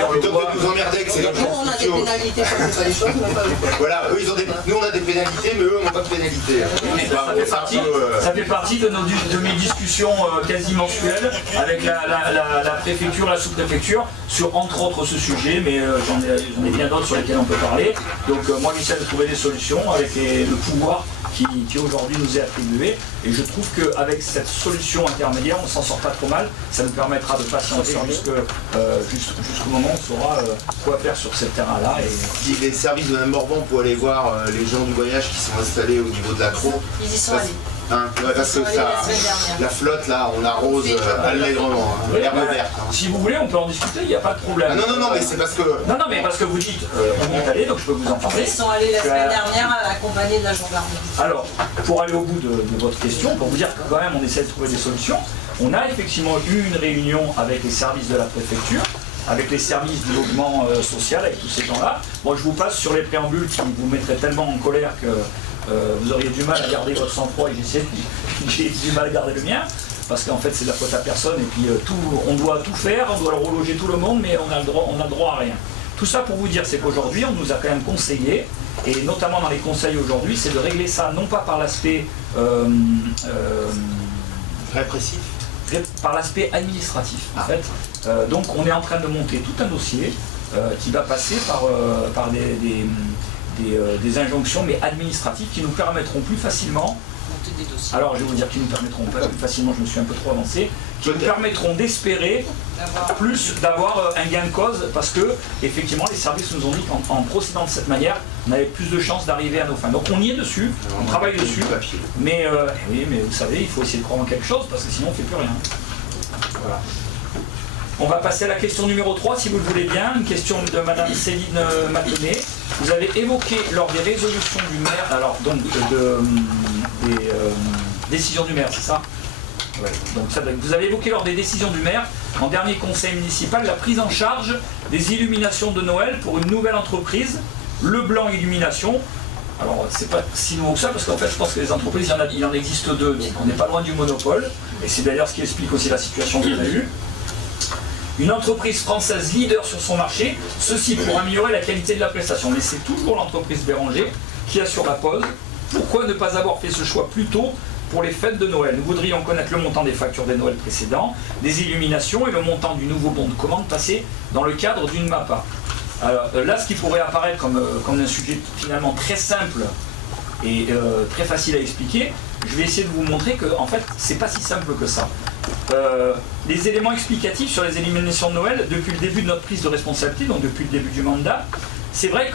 Plutôt que de nous emmerder avec ces gens on a des pénalités quand on fait les choses, mais pas eux. Voilà, eux, nous on a des pénalités, mais eux, on n'a pas de pénalités. Ça fait partie de mes discussions quasi mensuelles avec la préfecture, la sous-préfecture, sur entre autres ce sujet, mais j'en ai bien d'autres sur lesquels on peut parler. Donc moi j'essaie de trouver des solutions avec le pouvoir qui aujourd'hui nous est attribué, et je trouve qu'avec cette solution intermédiaire, on s'en sort pas trop mal, ça nous permettra de patienter jusqu'au moment où on saura quoi faire sur ce terrain-là. Si les services de Morvan pour aller voir les gens du voyage qui sont installés au niveau de l'accro, ils y sont allés. Parce que la flotte là, on arrose allègrement, l'herbe verte. Si vous voulez, on peut en discuter, il n'y a pas de problème. Non, mais c'est parce que... Non, mais parce que vous dites, on est allé, donc je peux vous en parler. Ils sont allés la semaine dernière accompagnés de la gendarmerie. Alors, pour aller au bout de votre question, pour vous dire que quand même on essaie de trouver des solutions, on a effectivement eu une réunion avec les services de la préfecture, avec les services du logement social, avec tous ces gens-là. Bon, je vous passe sur les préambules qui vous mettraient tellement en colère que vous auriez du mal à garder votre sang-froid, et j'ai du mal à garder le mien, parce qu'en fait c'est de la faute à personne, et puis on doit tout faire, on doit reloger tout le monde, mais on a le droit à rien. Tout ça pour vous dire, c'est qu'aujourd'hui on nous a quand même conseillé et notamment dans les conseils aujourd'hui, c'est de régler ça non pas par l'aspect Répressif. par l'aspect administratif en fait. Donc on est en train de monter tout un dossier qui va passer par des injonctions mais administratives qui nous permettront plus facilement, alors je vais vous dire qui nous permettront pas plus facilement, je me suis un peu trop avancé, qui nous permettront d'espérer plus d'avoir un gain de cause, parce que effectivement les services nous ont dit qu'en procédant de cette manière, on avait plus de chances d'arriver à nos fins. Donc on y est dessus, on travaille dessus, mais oui, mais vous savez, il faut essayer de croire en quelque chose, parce que sinon on ne fait plus rien. Voilà. On va passer à la question numéro 3, si vous le voulez bien, une question de Madame Céline Matonnet. Vous avez évoqué lors des résolutions du maire, alors donc des décisions du maire, c'est ça? Ouais. Donc ça, vous avez évoqué lors des décisions du maire, en dernier conseil municipal, la prise en charge des illuminations de Noël pour une nouvelle entreprise, Leblanc Illumination. Alors c'est pas si nouveau que ça, parce qu'en fait je pense que les entreprises, il en existe 2, donc on n'est pas loin du monopole, et c'est d'ailleurs ce qui explique aussi la situation qu'on a eue. Une entreprise française leader sur son marché, ceci pour améliorer la qualité de la prestation. Mais c'est toujours l'entreprise Béranger qui assure la pose. Pourquoi ne pas avoir fait ce choix plus tôt pour les fêtes de Noël? Nous voudrions connaître le montant des factures des Noëls précédents, des illuminations et le montant du nouveau bon de commande passé dans le cadre d'une MAPA. Alors là, ce qui pourrait apparaître comme un sujet finalement très simple et très facile à expliquer, je vais essayer de vous montrer que en fait, c'est pas si simple que ça. Les éléments explicatifs sur les illuminations de Noël depuis le début de notre prise de responsabilité, donc depuis le début du mandat, c'est vrai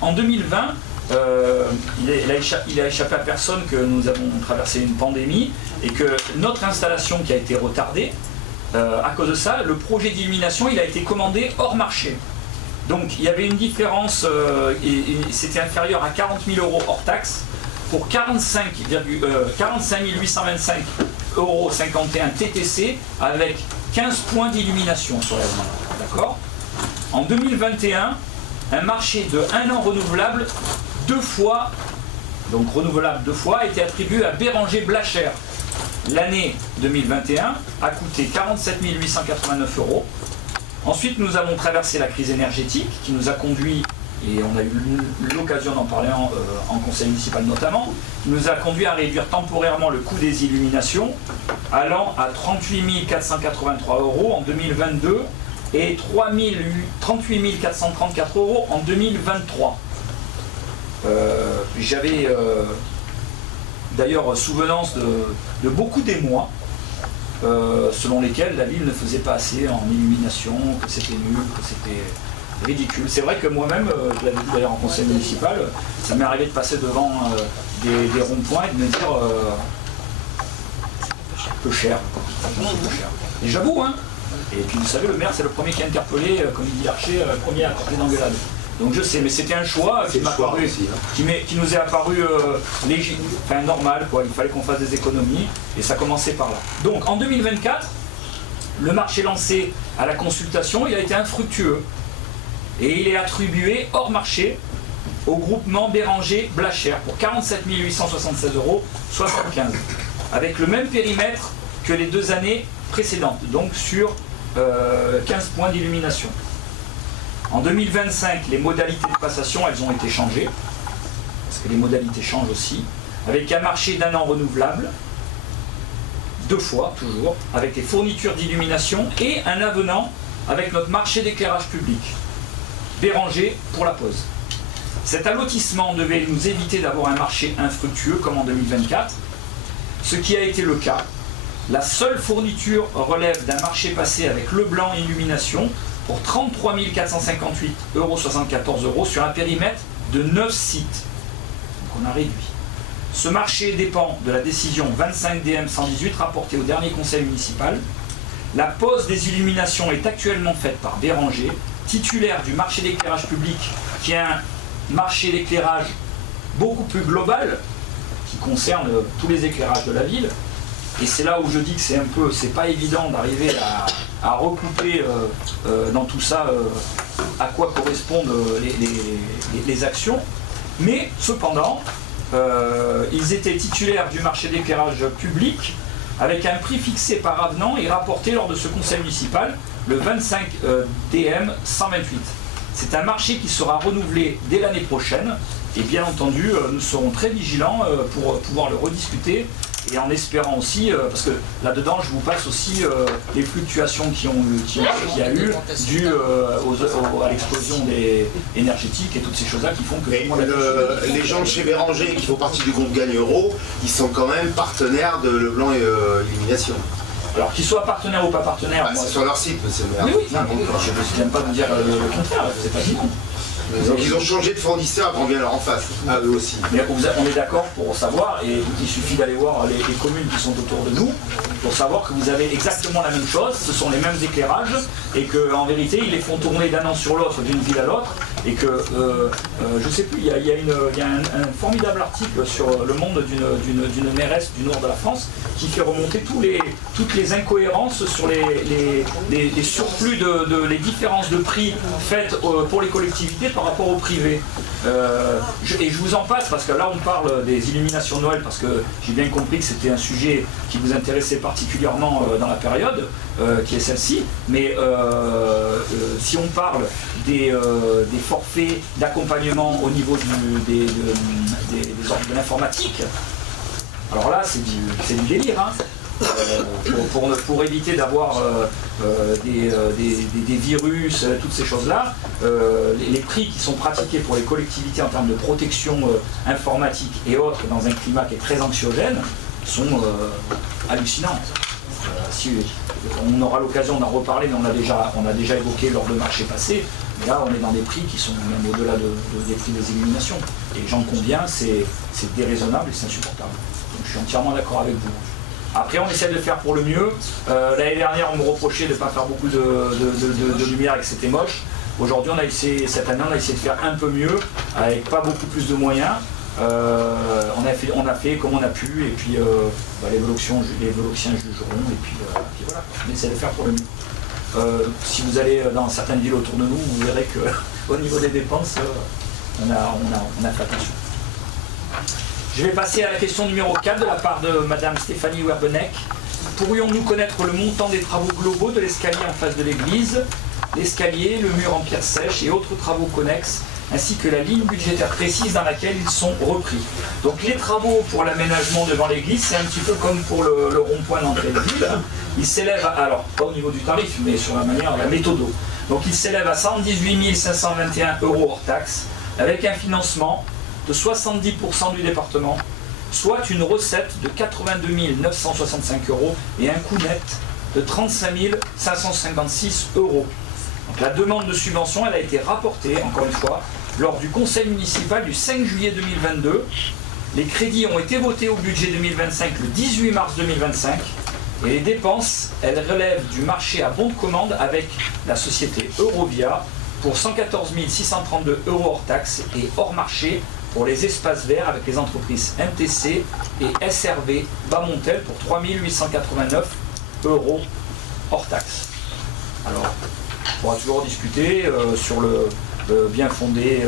qu'en 2020, il a échappé à personne que nous avons traversé une pandémie et que notre installation qui a été retardée, à cause de ça, le projet d'illumination il a été commandé hors marché. Donc il y avait une différence, c'était inférieur à 40 000 € hors taxe pour 45 825 € 51 TTC avec 15 points d'illumination sur la zone. D'accord ? En 2021, un marché de 1 an renouvelable 2 fois, donc renouvelable 2 fois, a été attribué à Béranger Blacher. L'année 2021 a coûté 47 889 €. Ensuite, nous avons traversé la crise énergétique qui nous a conduit, et on a eu l'occasion d'en parler en conseil municipal notamment, qui nous a conduit à réduire temporairement le coût des illuminations, allant à 38 483 € en 2022 et 38 434 € en 2023. J'avais d'ailleurs souvenance de beaucoup d'émois selon lesquels la ville ne faisait pas assez en illumination, que c'était nul, que c'était ridicule. C'est vrai que moi-même, je l'avais dit d'ailleurs en conseil municipal, ça m'est arrivé de passer devant des ronds-points et de me dire peu cher. Et j'avoue, hein. Et puis vous savez, le maire c'est le premier qui a interpellé, comme il dit Archer, le premier à porter d'engueulade. Donc je sais, mais c'était un choix qui nous est apparu normal, quoi. Il fallait qu'on fasse des économies et ça commençait par là. Donc en 2024, le marché lancé à la consultation, il a été infructueux et il est attribué hors marché au groupement Béranger Blacher pour 47 876 € 75, avec le même périmètre que les 2 années précédentes, donc sur 15 points d'illumination. En 2025, les modalités de passation, elles ont été changées, parce que les modalités changent aussi, avec un marché d'1 an renouvelable, 2 fois toujours, avec les fournitures d'illumination et un avenant avec notre marché d'éclairage public, Béranger pour la pose. Cet allotissement devait nous éviter d'avoir un marché infructueux comme en 2024, ce qui a été le cas. La seule fourniture relève d'un marché passé avec Leblanc Illumination pour 33 458 € 74 sur un périmètre de 9 sites. Donc on a réduit. Ce marché dépend de la décision 25 DM 118 rapportée au dernier conseil municipal. La pose des illuminations est actuellement faite par Béranger, titulaire du marché d'éclairage public, qui est un marché d'éclairage beaucoup plus global, qui concerne tous les éclairages de la ville. Et c'est là où je dis que c'est pas évident d'arriver à recouper dans tout ça à quoi correspondent les actions. Mais cependant, ils étaient titulaires du marché d'éclairage public avec un prix fixé par avenant et rapporté lors de ce conseil municipal le 25 DM 128. C'est un marché qui sera renouvelé dès l'année prochaine Et bien entendu, nous serons très vigilants pour pouvoir le rediscuter. Et en espérant aussi, parce que là-dedans, je vous passe aussi les fluctuations qu'il y a eu dues à l'explosion énergétique et toutes ces choses-là qui font que... les gens de chez Béranger qui font partie du groupe Gagne Euro, ils sont quand même partenaires de Leblanc Illumination. Alors qu'ils soient partenaires ou pas partenaires... C'est sur leur site, monsieur le maire. Oui, je ne viens pas vous dire le contraire, c'est pas dit non. Donc ils ont changé de fournisseur quand on vient leur en face, à eux aussi. Mais on est d'accord pour savoir, et il suffit d'aller voir les communes qui sont autour de nous, pour savoir que vous avez exactement la même chose, ce sont les mêmes éclairages, et qu'en vérité, ils les font tourner d'un an sur l'autre, d'une ville à l'autre, et que, je sais plus, il y a un formidable article sur le monde d'une mairesse du nord de la France, qui fait remonter toutes les incohérences sur les surplus, les différences de prix faites pour les collectivités par rapport au privé. Et je vous en passe parce que là on parle des illuminations de Noël parce que j'ai bien compris que c'était un sujet qui vous intéressait particulièrement dans la période qui est celle-ci, mais si on parle des forfaits d'accompagnement au niveau de l'informatique, alors là c'est du délire, hein. Pour éviter d'avoir des virus, toutes ces choses-là, les prix qui sont pratiqués pour les collectivités en termes de protection informatique et autres dans un climat qui est très anxiogène sont hallucinants. On aura l'occasion d'en reparler, mais on a déjà évoqué lors de marchés passés. Mais là, on est dans des prix qui sont même au-delà des prix des illuminations. Et j'en conviens, c'est déraisonnable et c'est insupportable. Donc je suis entièrement d'accord avec vous. Après, on essaie de faire pour le mieux. L'année dernière, on me reprochait de ne pas faire beaucoup de lumière et que c'était moche. Aujourd'hui, cette année, on a essayé de faire un peu mieux, avec pas beaucoup plus de moyens. On a fait comme on a pu, et puis les Voloxiens jugeront, et puis voilà. On essaie de faire pour le mieux. Si vous allez dans certaines villes autour de nous, vous verrez qu'au niveau des dépenses, on a fait attention. Je vais passer à la question numéro 4 de la part de Madame Stéphanie Werbeneck. Pourrions-nous connaître le montant des travaux globaux de l'escalier en face de l'église, l'escalier, le mur en pierre sèche et autres travaux connexes, ainsi que la ligne budgétaire précise dans laquelle ils sont repris? Donc les travaux pour l'aménagement devant l'église, c'est un petit peu comme pour le rond-point d'entrée de ville. Il s'élève, alors pas au niveau du tarif, mais sur la méthode. Donc il s'élève à 118 521 € hors taxe, avec un financement de 70% du département, soit une recette de 82 965 € et un coût net de 35 556 €. Donc la demande de subvention, elle a été rapportée, encore une fois, lors du conseil municipal du 5 juillet 2022. Les crédits ont été votés au budget 2025 le 18 mars 2025 et les dépenses, elles relèvent du marché à bon de commande avec la société Eurovia pour 114 632 € hors taxe et hors marché pour les espaces verts avec les entreprises MTC et SRV Bas-Montel pour 3 889 € hors taxe. Alors, on pourra toujours discuter sur le bien fondé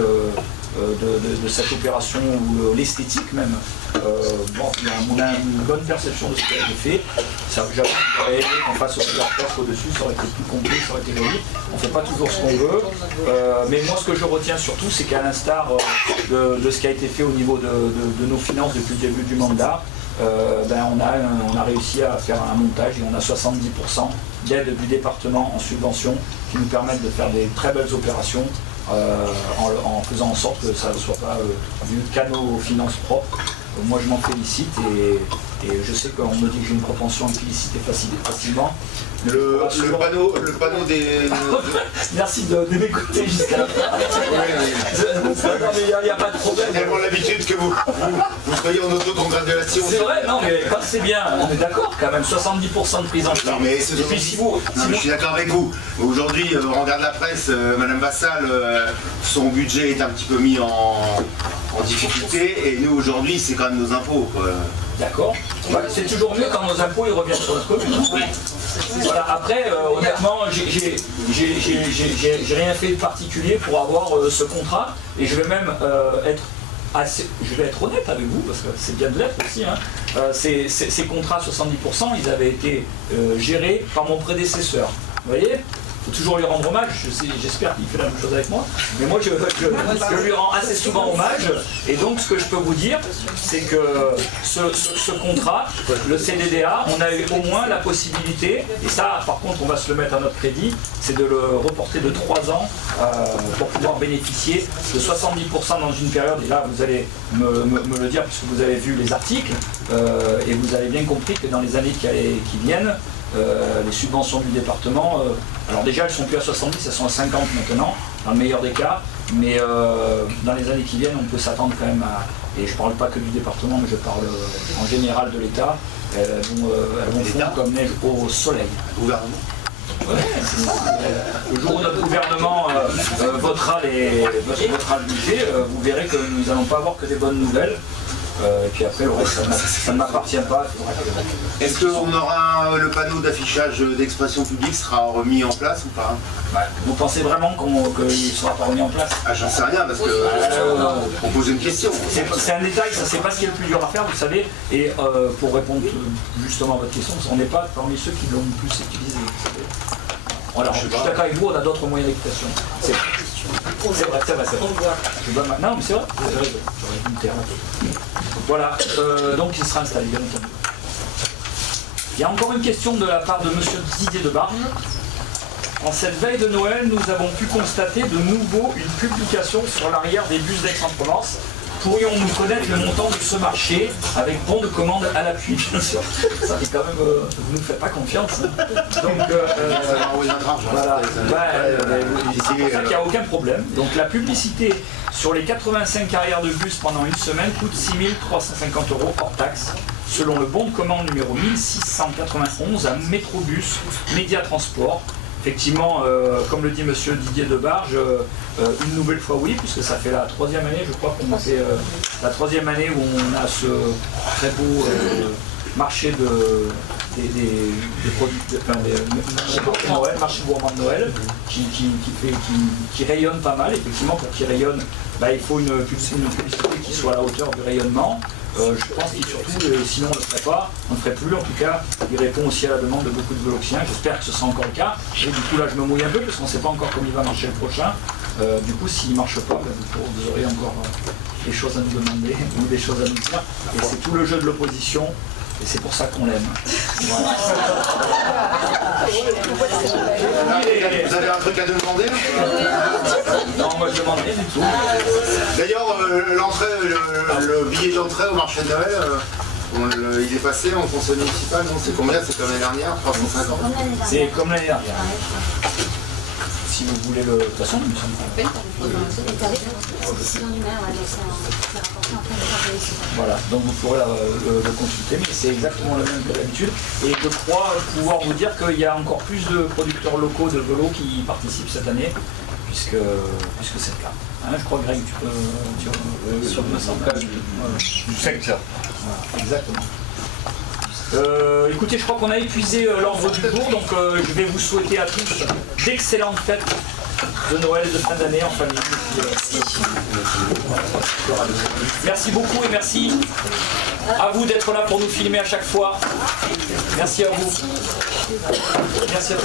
de cette opération ou l'esthétique même. On a une bonne perception de ce qui a été fait. J'avoue que j'aurais aimé qu'on fasse aussi la porte au-dessus, ça aurait été plus complet, ça aurait été joli. On ne fait pas toujours ce qu'on veut. Mais moi, ce que je retiens surtout, c'est qu'à l'instar de ce qui a été fait au niveau de nos finances depuis le début du mandat, on a réussi à faire un montage et on a 70% d'aide du département en subvention qui nous permettent de faire des très belles opérations en faisant en sorte que ça ne soit pas vu qu'à nos finances propres. Moi je m'en félicite et je sais qu'on me dit que j'ai une propension à me féliciter facilement. Le panneau des... Merci de m'écouter jusqu'à la fin. Il n'y a pas de problème. J'ai tellement l'habitude que vous soyez en auto-congratulation. C'est vrai, non mais quand c'est bien, on est d'accord quand même, 70% de prise en charge. Non mais et puis si vous... je suis d'accord avec vous. Aujourd'hui, on regarde la presse, Madame Vassal, son budget est un petit peu mis en difficulté et nous aujourd'hui c'est quand même nos impôts. D'accord. C'est toujours mieux quand nos impôts ils reviennent sur notre commune. Oui. Voilà. Après, honnêtement, j'ai rien fait de particulier pour avoir ce contrat et je vais même je vais être honnête avec vous parce que c'est bien de l'être aussi. Hein. Ces contrats 70%, ils avaient été gérés par mon prédécesseur. Vous voyez ? faut toujours lui rendre hommage. J'espère qu'il fait la même chose avec moi. Mais moi, je lui rends assez souvent hommage. Et donc, ce que je peux vous dire, c'est que ce contrat, le CDDA, on a eu au moins la possibilité, et ça, par contre, on va se le mettre à notre crédit, c'est de le reporter de 3 ans pour pouvoir bénéficier de 70% dans une période. Et là, vous allez me le dire, puisque vous avez vu les articles, et vous avez bien compris que dans les années qui viennent, les subventions du département, alors déjà elles sont plus à 70, elles sont à 50 maintenant, dans le meilleur des cas, mais dans les années qui viennent on peut s'attendre quand même à, et je ne parle pas que du département, mais je parle en général de l'État, elles vont fondre comme neige au soleil. Gouvernement. Ouais, c'est ça. Le jour où notre gouvernement votera le budget, vous verrez que nous n'allons pas avoir que des bonnes nouvelles. Et puis après, le reste, ça ne m'appartient pas. Est-ce qu'on aura le panneau d'affichage d'expression publique sera remis en place ou pas? Vous pensez vraiment qu'il ne sera pas remis en place? Ah, j'en sais rien parce que on pose une question. C'est un détail, ça c'est pas ce qui est le plus dur à faire, vous savez. Et pour répondre justement à votre question, on n'est pas parmi ceux qui l'ont le plus utilisé. Voilà, je suis d'accord avec vous, on a d'autres moyens d'équitation. C'est vrai. Non, mais c'est vrai. J'aurais dû me taire. Voilà, donc il sera installé, bien entendu. Il y a encore une question de la part de M. Didier de Barge. En cette veille de Noël, nous avons pu constater de nouveau une publication sur l'arrière des bus d'Aix-en-Provence. Pourrions-nous connaître le montant de ce marché avec bon de commande à l'appui, bien sûr. Ça fait quand même, vous ne nous faites pas confiance. Donc, voilà. C'est pour ça qu'il n'y a aucun problème. Donc la publicité sur les 85 carrières de bus pendant une semaine coûte 6 350 € hors taxe, selon le bon de commande numéro 1691 à Métrobus Média Transport. Effectivement, comme le dit M. Didier Debarge, une nouvelle fois oui, puisque ça fait la 3e année, je crois qu'on a fait la 3e année où on a ce très beau marché des produits, marché gourmand de Noël, qui rayonne pas mal. Effectivement, pour qu'il rayonne, il faut une publicité qui soit à la hauteur du rayonnement. Je pense qu'il surtout, sinon on ne le ferait pas, on ne le ferait plus. En tout cas, il répond aussi à la demande de beaucoup de Voloxiens. J'espère que ce sera encore le cas. Et du coup, là, je me mouille un peu parce qu'on ne sait pas encore comment il va marcher le prochain. Du coup, s'il ne marche pas, vous aurez encore des choses à nous demander ou des choses à nous dire. Et c'est tout le jeu de l'opposition. Et c'est pour ça qu'on l'aime. Voilà. Vous avez un truc à demander? Non, moi je demande rien du tout. D'ailleurs, le billet d'entrée au marché de Noël, il est passé en conseil municipal, non? C'est combien? C'est comme l'année dernière? 350? C'est comme l'année dernière. Si vous voulez le... De toute façon, nous sommes... Voilà, donc vous pourrez le consulter, mais c'est exactement le même que d'habitude. Et je crois pouvoir vous dire qu'il y a encore plus de producteurs locaux de vélos qui participent cette année, puisque c'est le cas. Hein, je crois, Greg, tu peux... sur le centre du secteur. Voilà, exactement. Écoutez, je crois qu'on a épuisé l'ordre du jour, donc je vais vous souhaiter à tous d'excellentes fêtes de Noël, de fin d'année en famille. Merci beaucoup et merci à vous d'être là pour nous filmer à chaque fois. Merci à vous. Merci à tous.